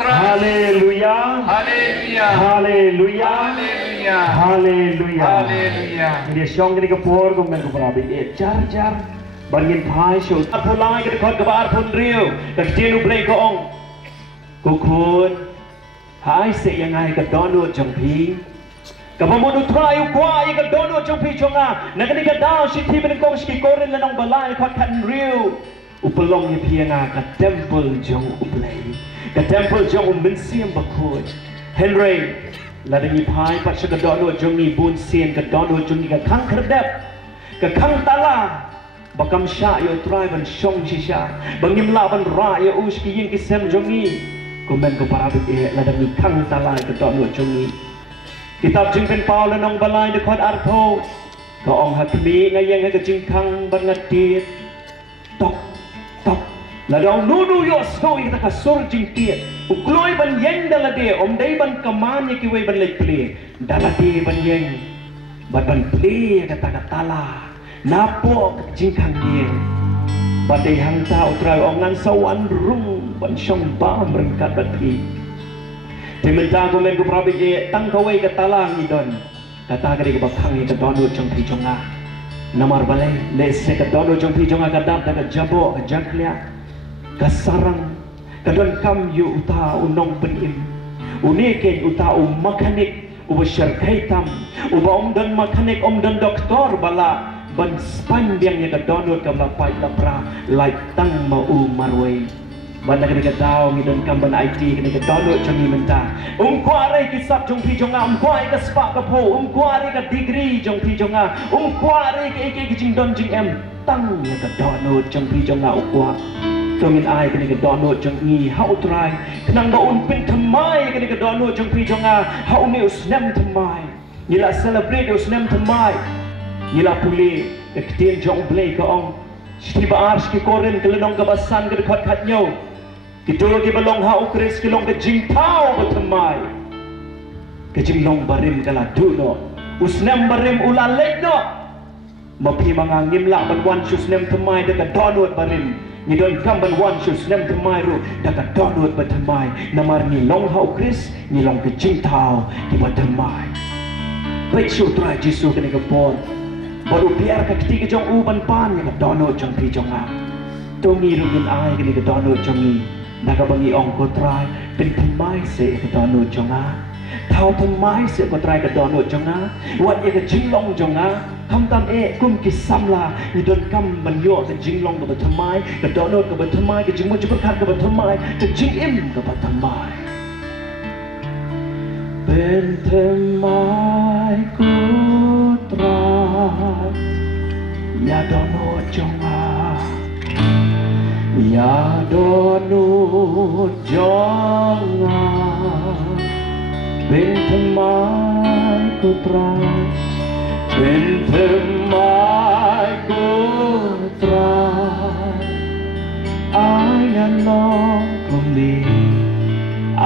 Haleluya. Haleluya. Haleluya. Haleluya. Haleluya. Haleluya. Dia syong ni kapor ko men ko barabi jar bangin phai shu apulai ke khot ka bar phun riu ka tienu play ko ong ko khun hai se yang ai ka donu jong pi ka pamodu trai kwa ka donu jong pi chonga nakani ka dao shi thi ben ko ski koren la nong balai khot kan riu upalong ye pianga ka temple jong uplay ka temple jong min siam bakut Henry la dani phai pat ka donu jong ni bun sien ka donu jong ni ka khang khrdap ka khang tala bakam sha yo try ban shong shisha bangim la ban ra yo us ki yin ki sem jongi komen ko para be la dang khang talai ke to no jongi kitab jing pen paul la nong balai de khot ar tho ko ong hat mi ngai yang ke jing khang ban ngatit tok tok la dong nu yo so i ta ka sur jing tiet u kloi ban yen dala de om dei ban kaman ye ki wei ban lek ple dala de ban yen ban ple ka ta ka tala napo jing khang dia badai hang tau trai ongan sawan rung ban shong ba merengkat bati tementa ko men ko prabi je tang kawai ka talang idon kata ka de ka bakhang ye ka donu chong thi chonga namar balai le se ka donu chong thi chonga ka dap ka jabo ka jaklia ka sarang ka don kam yu uta unong penim uneken uta mekanik ubashar kaitam uba don mekanik don doktor bala ban span biang yang kadonot kam la pai la pra like tang ma marway ban nak ka daw mi don kam ban IT ka ka donot changi menta kware ki sap jong pi jonga kwai ka spa ka po kware ka degree jong pi jonga kware ka ek jing don jing em tang ya ka donot jong pi jonga ukwa to min ai ka ka donot jong ni how try nang ba un pin thamai ka ka donot jong pi jonga how ne usnem thamai ni la celebrate usnem thamai Ila puli ketien Shongblei ka ong Shti ba arsh ki koren ke lenong ka basan ke dekat kat nyo Kitolo ki balong ha ukris ki long ke jing tao ba thamai Ke jing long barim ka la duno Usnem barim ula lek no Mapi mga ngimla ban wan shusnem thamai deka donut barim Ni don kam ban wan shusnem thamai ru deka donut ba thamai Namar ni long ha ukris ni long ke jing tao ki ba thamai Baik syu try jisu ke ni ka pon baru biar ka ketiga jong uban pan yang dono jong pi jong a tongi rugin ai ka ni ka dono jong ni naga bangi ong ko try pen thamai se ka dono jong a thau thamai se ko try ka dono jong a wat ye ka jinglong jong a kam tam e kum ki samla ni don kam ban yo ka jinglong ka ba thamai ka dono ka ba thamai ka jingmo jibur khat ka ba thamai ka jing im ka ba thamai pen thamai ko Ya dono jonga Ya dono jonga Ben temai ku trai Ben temai ku trai I got long for me I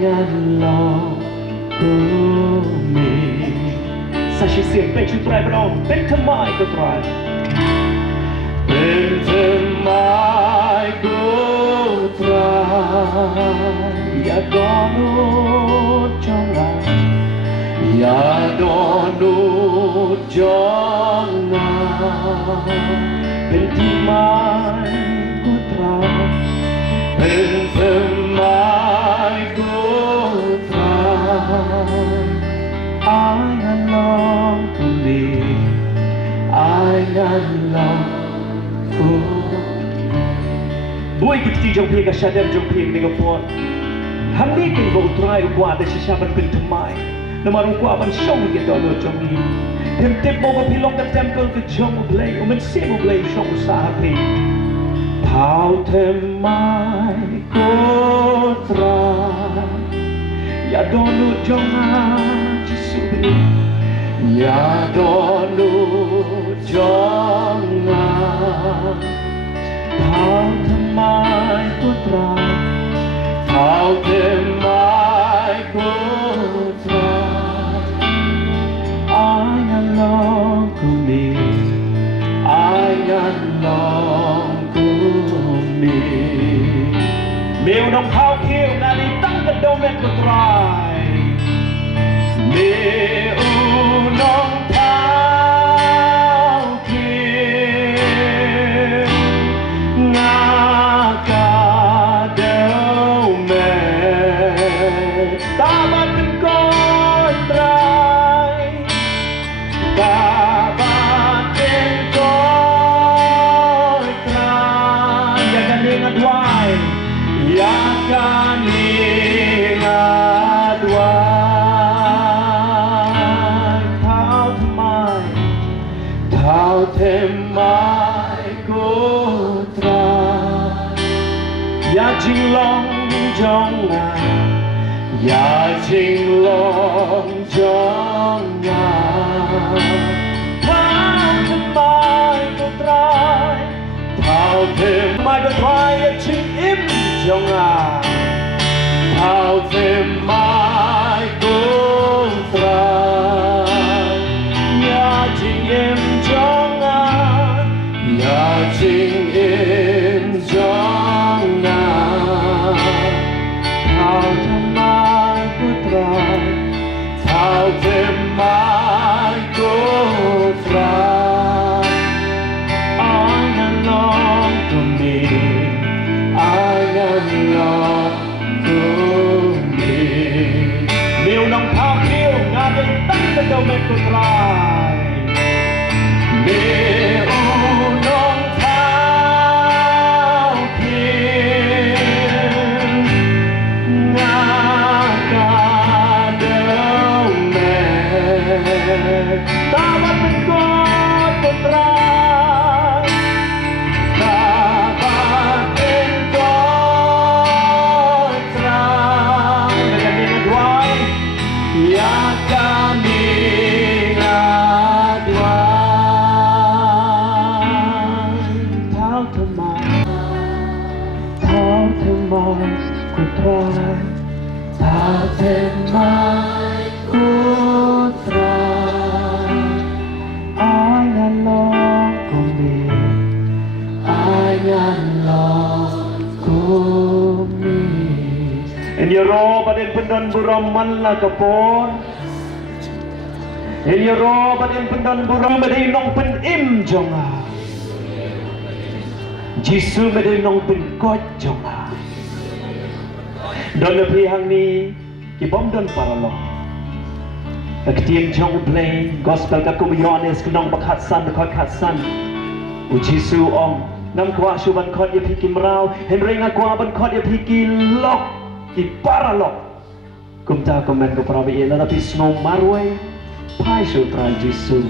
got long for me Sashi siap pecu try belong Ben temai ku try Ben temai ku try Ya dono jonga Ya dono jonga Ben temai ku try Ben temai ku try I got long to live I got long to Boy kiti jong pi ka shadem jong pi ni ka po Hamni kin go try kwa de shishaban pin thamai Namaru kwa ban shong ki dono jong ni Tem tip mo ba pilong ka temple ka Shongblei men semo blei shong sa pi Thao thamai ko try Ya dono jonga Ya dono jonga Thao thamai ku try Thao thamai ku try I got long to me I got long to me Mêu nông thao khiêu na đi tăng cái đông lên ku try Mêu nông thao khiêu nga ca đâu mẹ ta bắt từng con trai ta bắt từng con trai ya kan ingat wai ya kan ingat wai Thao thamai à ya chinh long trong à thao thêm mai có trai thao thêm mai có trai chinh im trong à thao thêm mai có trai ya chinh im trong à ya chinh im trong à thao thêm mai có trai thao thêm mai có trai ai ngăn lòng của mình ai ngăn lòng của mình nếu nông thao yêu ngàn đến tất cả đầu mệt của trai nếu nông thao yêu ngàn cả đầu mệt ta bắt bên con của trai ta bắt bên con trai dengan ini dua ya kami dua thao thêm mai của trai thao thêm mai của trai ai ngăn lo của mình ai ngăn lo của mình in Euro badin pendan buram man la kapon in Euro badin pendan buram badin nong pen im jonga Jisu badin nong pen kot jonga don lebih hang ni kibom don paralog Ketiin Shongblei gospel ka kumiyones knong bakhat san bakhat san u Jisu ong nam kwa shuban khot ye phiki mrao henry nga kwa ban khot ye phiki lok ki paralog kumta komen ko prabi ela tapi snow marway pai shu tra Jisu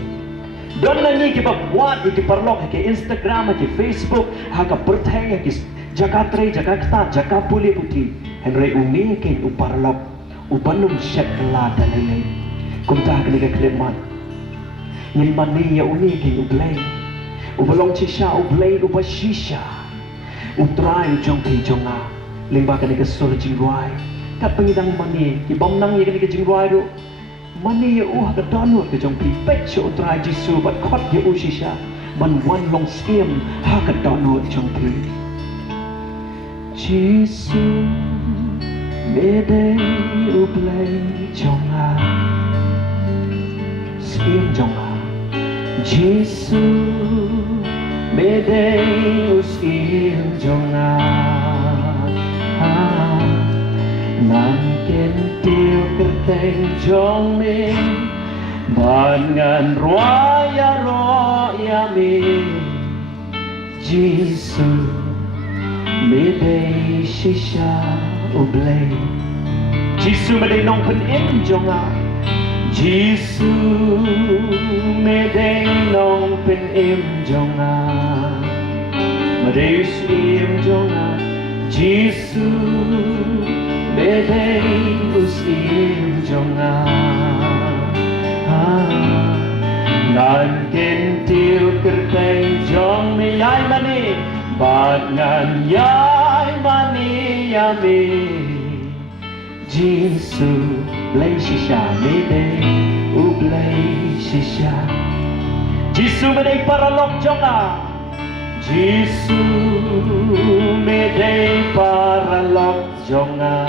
don na ni ki buat ki parlog ki Instagram ki Facebook ha ka perthai ki jakatre jakakta jakapuli puti henry umi ke u parlog u banum shet la dalele kumta kaliga kleman yin mani ya uni ke ublay ubalong chisha ublay ubashisha utrai ujong pi jonga limba kaliga sur jingwai kat pengidang mani ki bomnang ye kaliga jingwai ru mani ya ka donu ke jong pi pech utrai Jisu bat khot ye ushisha man wan long skiem ha ka donu jong pi Jisu mede ublay jonga Skiem jonga Jisu Medeus skiem jonga Nan ken tiêu kerteng jong me Ban ngan roya roya me Jisu Mede shisha ublay Jisu mede nong pen im jonga Jisu mede nong pen im jonga Madeus im jonga Jisu mede us im jonga Nan ken tiêu kerteng jong me yai mani Bat ngan yai mani yami Jisu Blay shisha mede ublay shisha Jisu mede paralog jonga Jisu mede paralog jonga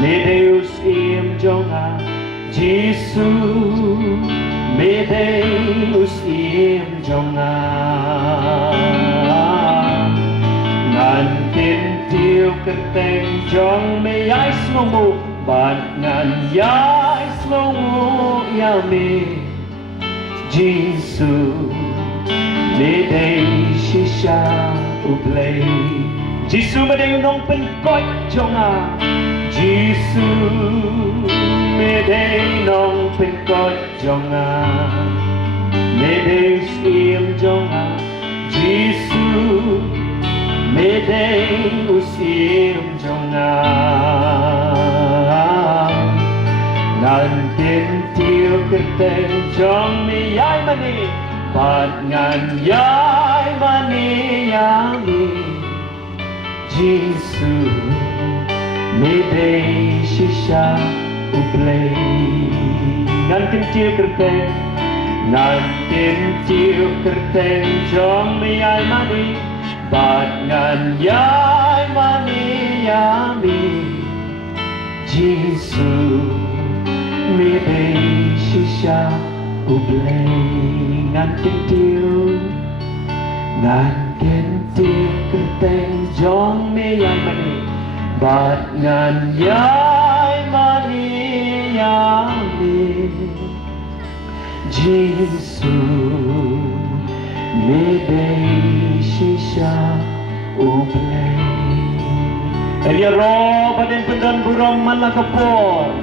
Medeus im jonga Jisu Medeus im jonga Ngan kin tiêu kerteng jong me yai snomu Ban ngan yai snomu yami Jisu Mede shisha ublay Jisu mede nong pen kot jonga Jisu mede nong pen kot jonga Mede im jonga Jisu Mede usim jonga Nan tin tiêu cái tên trong mi ai mani bát ngan yai mani yami Giêsu mi đây shisha ublei Nan tin tiêu cái tên Nan tin tiêu cái tên trong mi ai mani bát ngan yai mani yami Giêsu mi đây shisha ublei ngan tin tiêu cái tên trong mi ai mani bát ngan yai mani yami Giêsu mi đây shisha ublei Elia ro baden pendan buram malakapor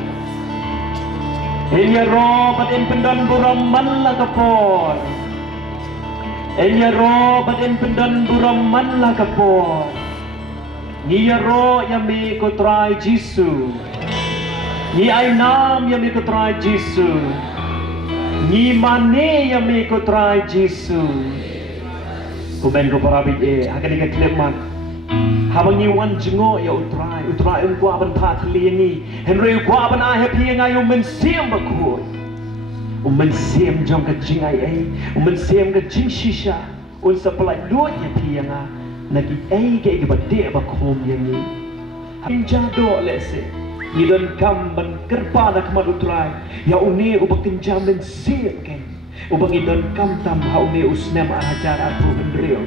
Elia ro baden pendan buram malakapor Elia ro baden pendan buram malakapor Ni ro yami ko try Giêsu Ni ai nam yami ko try Giêsu Ni mane yami ko try Giêsu Kumen ko parabit hakan ikat kleman Habang iwan jengo ya utrai gua ban pa thliangi henry gua ban a happy ngai men siam bakur men siam jong ka jingai men siam ka jing shisha un supply duat ya pianga nagi ke bade ba khom yangi hinja do lese ni don kam ban kerpa nak mad utrai ya une ubakin jam men siam ken ubang idon kam tam haune usnam ajar atu benreo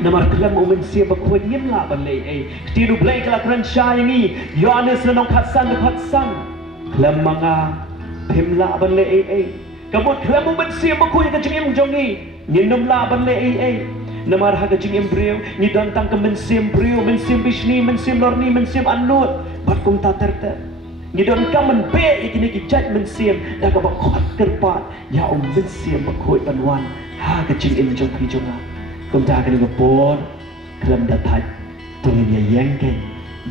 Namar kelam umen siapa kuat yin la balai tiru blai kala kran shayangi Yohanes nanong patsan kelam manga pemla balai kabut kelam umen siapa kuat ka jingim jongi ninom la balai namar ha ka jingim breu ni don tang ka men sim breu men sim bishni men sim lorni men sim annut bat kum ta terter ni don kam men be ikini ki jat men sim da ka ba khot kerpat ya men sim ba kuat panwan ha ka jingim jong pi jonga Công ta cái người bor kelam datat tungin ya yengken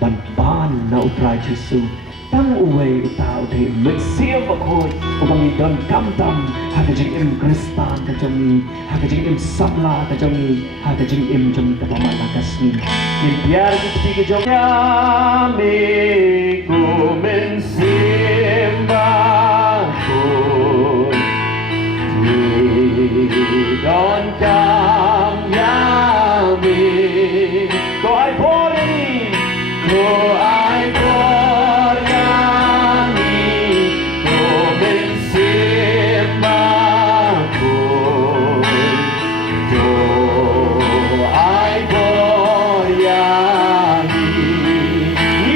ban ban na utrai Jesu tang uwei utau the mesia bakoi ubang idon kam tam ha ka jing im kristan ka jomi ha ka jing im sabla ka jomi ha ka jing im jomi ka pama na kasni ni biar ki ke jom ya me ko men simba ko ni don kam Yami, ko ay pori, ko ay poriani, ko bensima ko ay poriani. Ni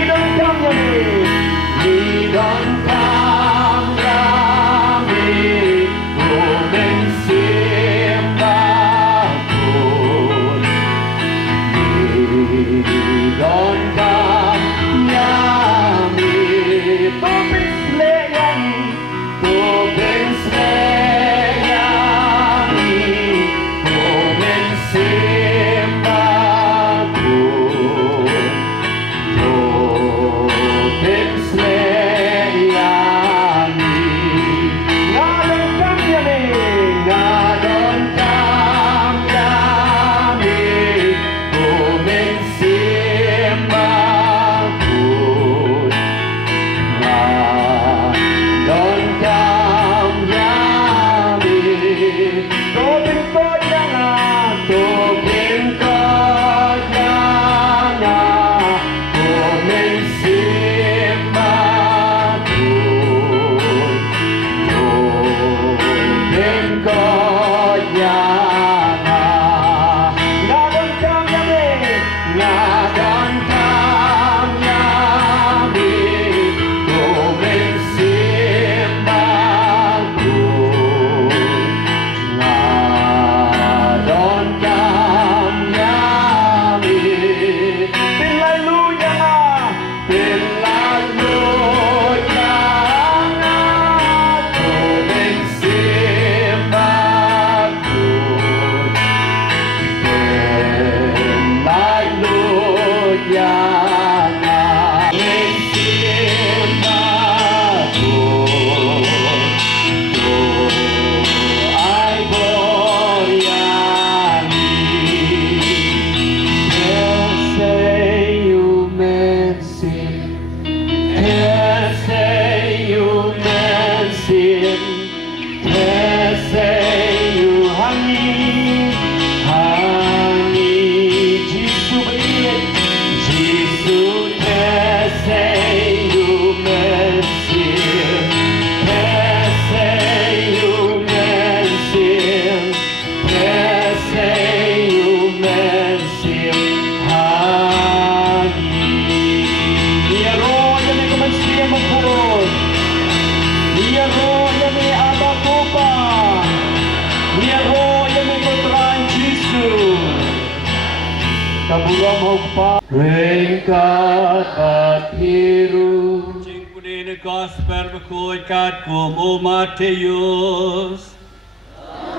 Kaburam hokpa Rengkat Batiru Jing pudi the gospel bakoi kat kum o Mateus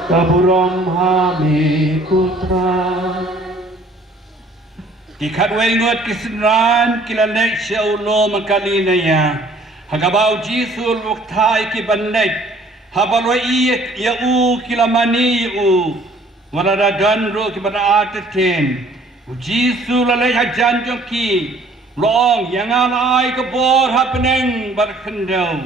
Kaburam Hami Kutra Di katway ngot kisinran kilalek siya ulo makalina ya Hagabaw jisul wuktay ki bandek Habaloy iyak ya u kilamani u Warada danro ki bada atatin Jisu lalai hajan jongki long yang alai ke bor happening berkendau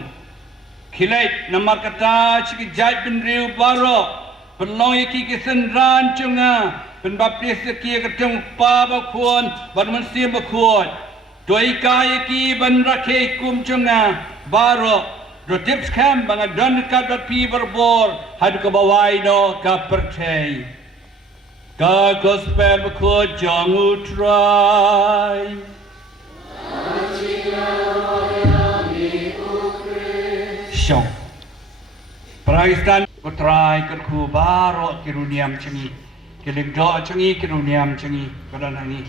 kilait namar kata ciki jai penriu baro penlong iki kesenran cunga penbaptis iki keteng pa bakuan bermensim bakuan doi kai iki ban rakhe kum cunga baro do tips kam bang don kat pi berbor hadu ke bawai no ka percay Ka gospel bakut jong utrai Shong Praistan utrai kerku baro kiruniam cengi Kiling do cengi kiruniam cengi Kadan hani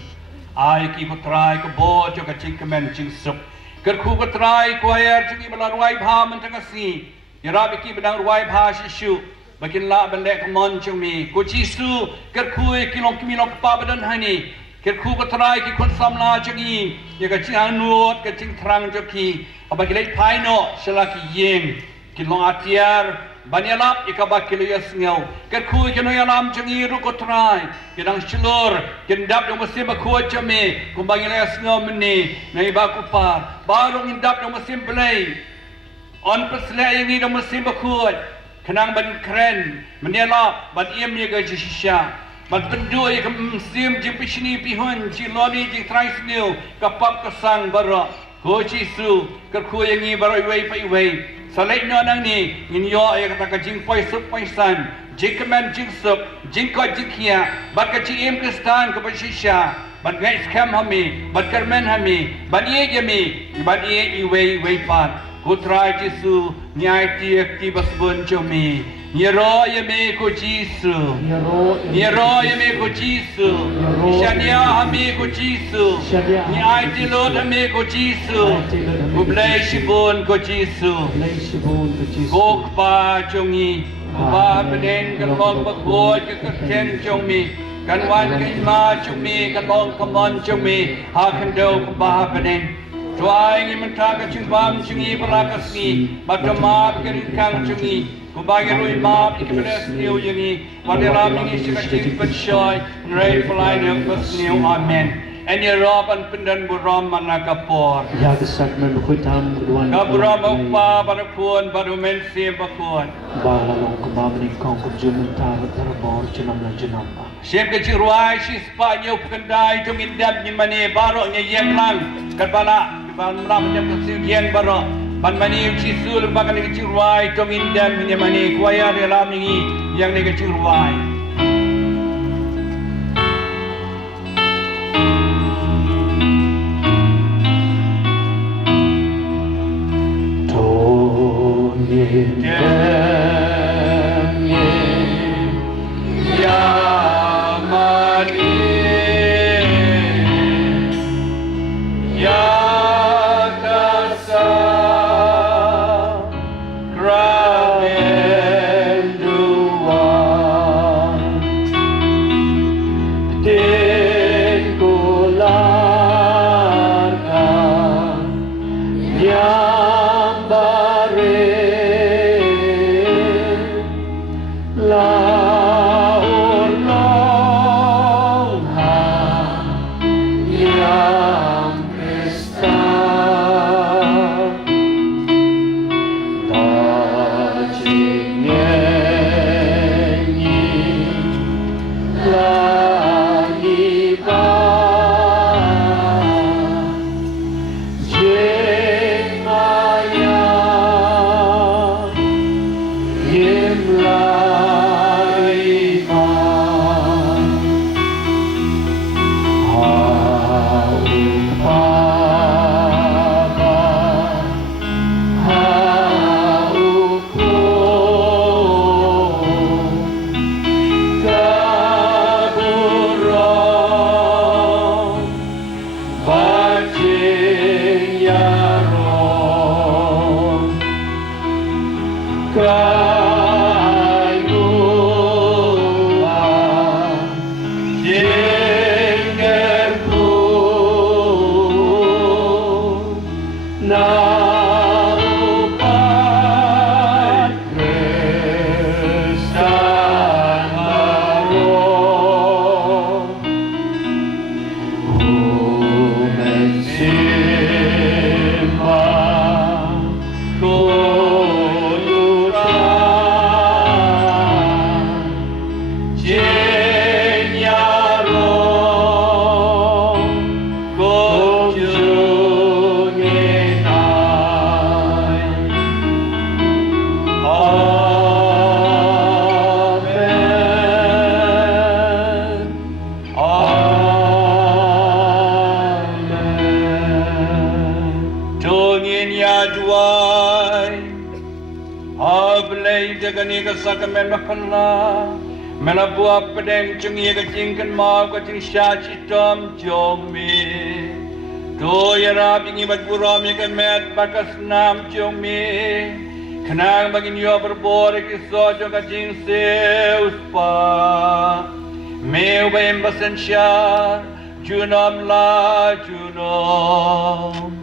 Ai ki utrai ke bo jo ka cing kemen cing sup Kerku utrai kuayar cengi bala ruai bha mentangasi Yarabi ki bedang ruai bha shishu Bakin la bendek mon cumi ko jisu kerkui kilong kimilong pa badan hani kerku batrai ki kon samla changi ya ka chang nuot ka ching trang joki abaki lei paino selaki yeng kilong atiar banyalap ikaba kiliyas ngau kerkui kino yalam changi ru ko trai kidang shilur kindap dong mesim ko chame kumbang ilas ngau meni nai ba ku par barong indap dong mesim play on peslai ini dong mesim ko Kenang ban keren, menela ban iem ye ga jisha, ban pendu ye kam sim jipishni pihon jiloni jing trais new kapap kasang bara ko jisu kerku yang ni bara wei pai wei salai no nang ni in yo ye kata ka jing poi sup poi san jikman jing sup jing ko jikia bat ka ji em kristan ka jisha ban gai scam hami ban kermen hami ban ye jemi ban ye wei pan Putra Yesu nyai tiak ti basbun chomi Nyero yame ko Yesu Nyero yame ko Yesu Shania hame ko Yesu Nyai tilot hame ko Yesu Ublay shibun ko Yesu Kok pa chongi Pa benen kalong bagod kakakten chomi Kanwan kaima chomi kalong kamon chomi Hakan daw pa benen Tuai ingin mentaka cimbam cingi berakasni, pada maaf kerikang cingi, kubagi rui maaf ikberes niu yengi, pada ram ini sikacing penshoy, nrai pelain yang besniu amen. Eni roban pendan buram manakapor. Ya kesak men bukutam buduan. Kaburam uppa barakuan baru mensi bakuan. Balalong kumam ni kong kumjum mentar terabor jenam la jenam. Siap kecil ruai si Spanyol pendai tu mindam ni mani barok ni yang lang kerbala ban ram jam kecil yang barok ban mani cisul bagan ni kecil ruai tu mindam ni mani kuaya dalam ni yang ni kecil ruai. Gani ka sakamen makala melabua pedeng cungi ka jingkan mau ka jing syaci tom jong mi do ya rab ingi bat buram ya ka met bakas nam jong mi kenang bagin yo berbor ki so jong ka jing seus pa meu ba embasen sya junam la junom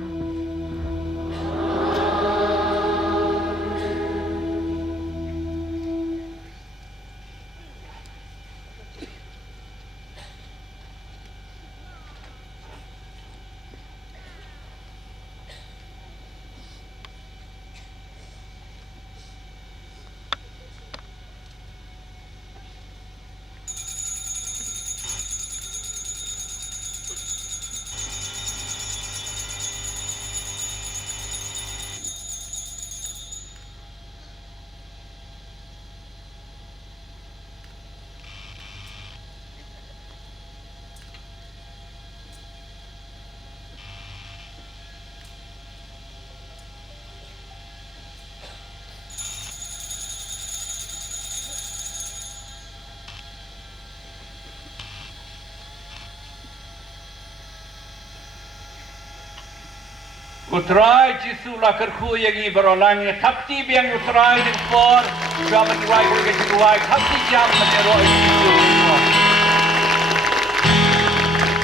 Utrai Jisu la kerku yagi berolang takti biang utrai di for jaman tuai ko ke tuai takti jam menero Jisu.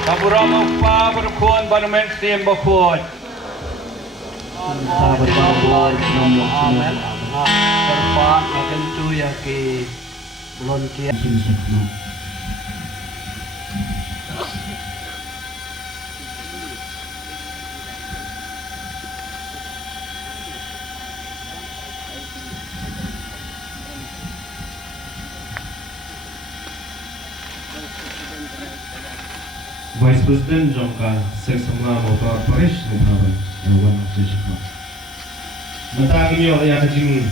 Kaburama fa berkuan banumen sim bakun. Amen. Terpat akan tu yaki belum kia. Vice President Jongka Seksama Mawtawar Parish Nongkohlew Dewan Sejak. Mentang ini yang kecil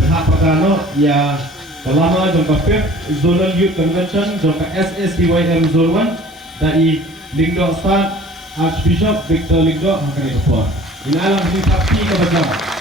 berhak pertama ya selama Jongka Pep Zonal Youth Convention Jongka SSYM Zone 1 dari Lingdo Stan Archbishop Victor Lingdo akan dikeluar. Ini alam sakti kebesaran.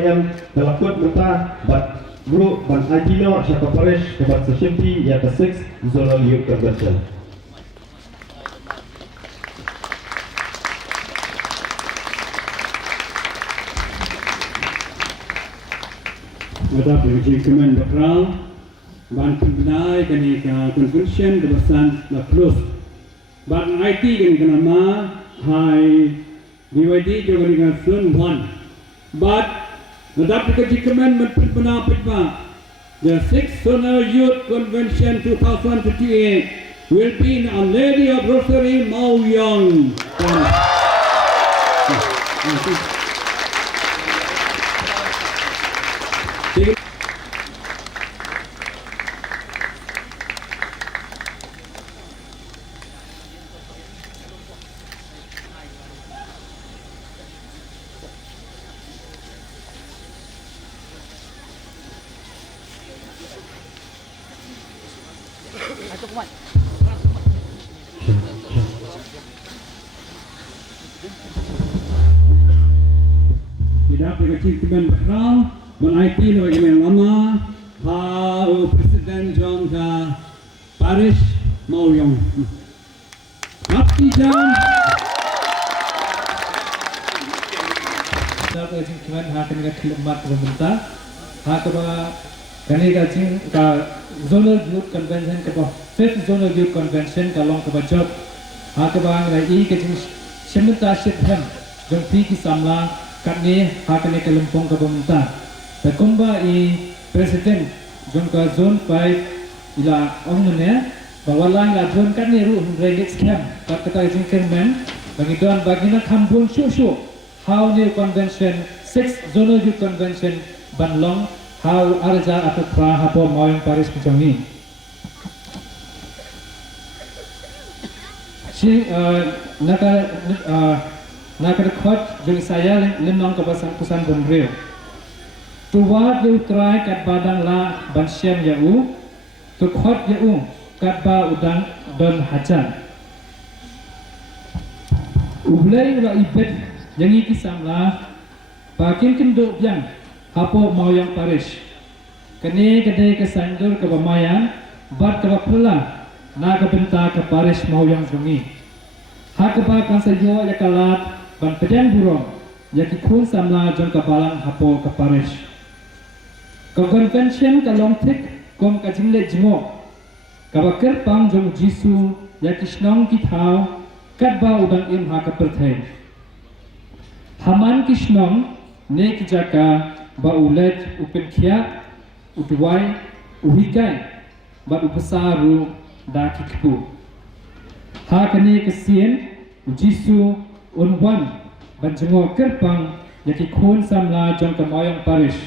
dengan telakut mata bat group ban Altino siapa Parish kebat Seshimpi ya ke 6 Zonal Youth Convention. Ada penjengkeman bakal ban pembinai kini ke convention kebasan la plus ban IT kini ke nama hai BYD juga kini ke Zone 1 but ada penjengkeman berpena pema the 6th Zonal Youth Convention 2028 will be in Our Lady of Rosary Maoyang. Tidak penjengkeman bakal ban IT lo yang lama Pak Presiden Jongka Parish Maoyong. Kapti jam. Kita penjengkeman hakan ke kelembat pemerintah. Hakaba kani kacing ka Zonal Youth Convention ke 5th Zonal Youth Convention kalong ke bajot. Hakaba ngai kacing sementa shithem jong pi ki samla katni hakane ke lempong ke pemerintah. Takumba Presiden jongka Zone 5 ila ongne bawalang la zone katni ru regis camp kat kata jingkerman bagi don bagina kampung shushu how new convention 6 Zonal Youth Convention banlong how arja atau pra hapo moyong Parish penjongi si nak khot jeng saya lemang ke pesan pemberi tuwat yu try kat badang la ban syam yau tu khot yau kat ba udang don hajan ublai la ibet jangi kisam la pakin kendo yang hapo moyong Parish kene kedai kesandur ke bamayan bat ke pula na ke benta ke Parish moyong jungi hakba kan sajo ya kalat ban pedang burung yaki kun samla jong kabalang hapo ke Parish ke convention ka long tik kom ka jingle jimo ka bakir pang jong jisu yaki snong ki thau kat ba udang im ha ka perthai haman ki snong ne ki jaka ba ulet upen khia utwai uhikai ba upasaru da ki kpu ha kani ke sien jisu unwan banjengo kerpang yaki khun samla jong ka moyong Parish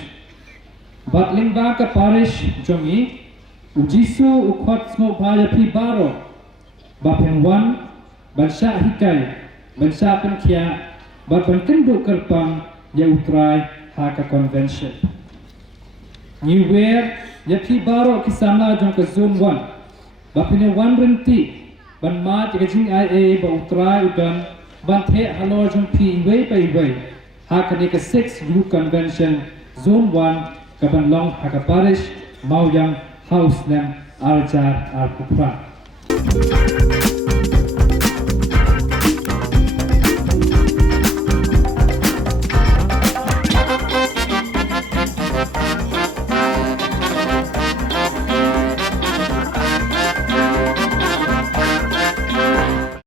bat lingba ka Parish jongi ujisu ukhot smo bhaya phi baro bapen wan bansha hikai bansha penkhia bat bankendu kerpang ya utrai ha ka convention new wear ya phi baro kisama jong ka zone 1 bapen wan renti ban ma ti jing ia ba utrai udan ban the halor jong pi wei pai wei ha ka ni ka 6 youth convention zone 1 ka ban long ha ka Parish Maoyang house nem arjar ar kupra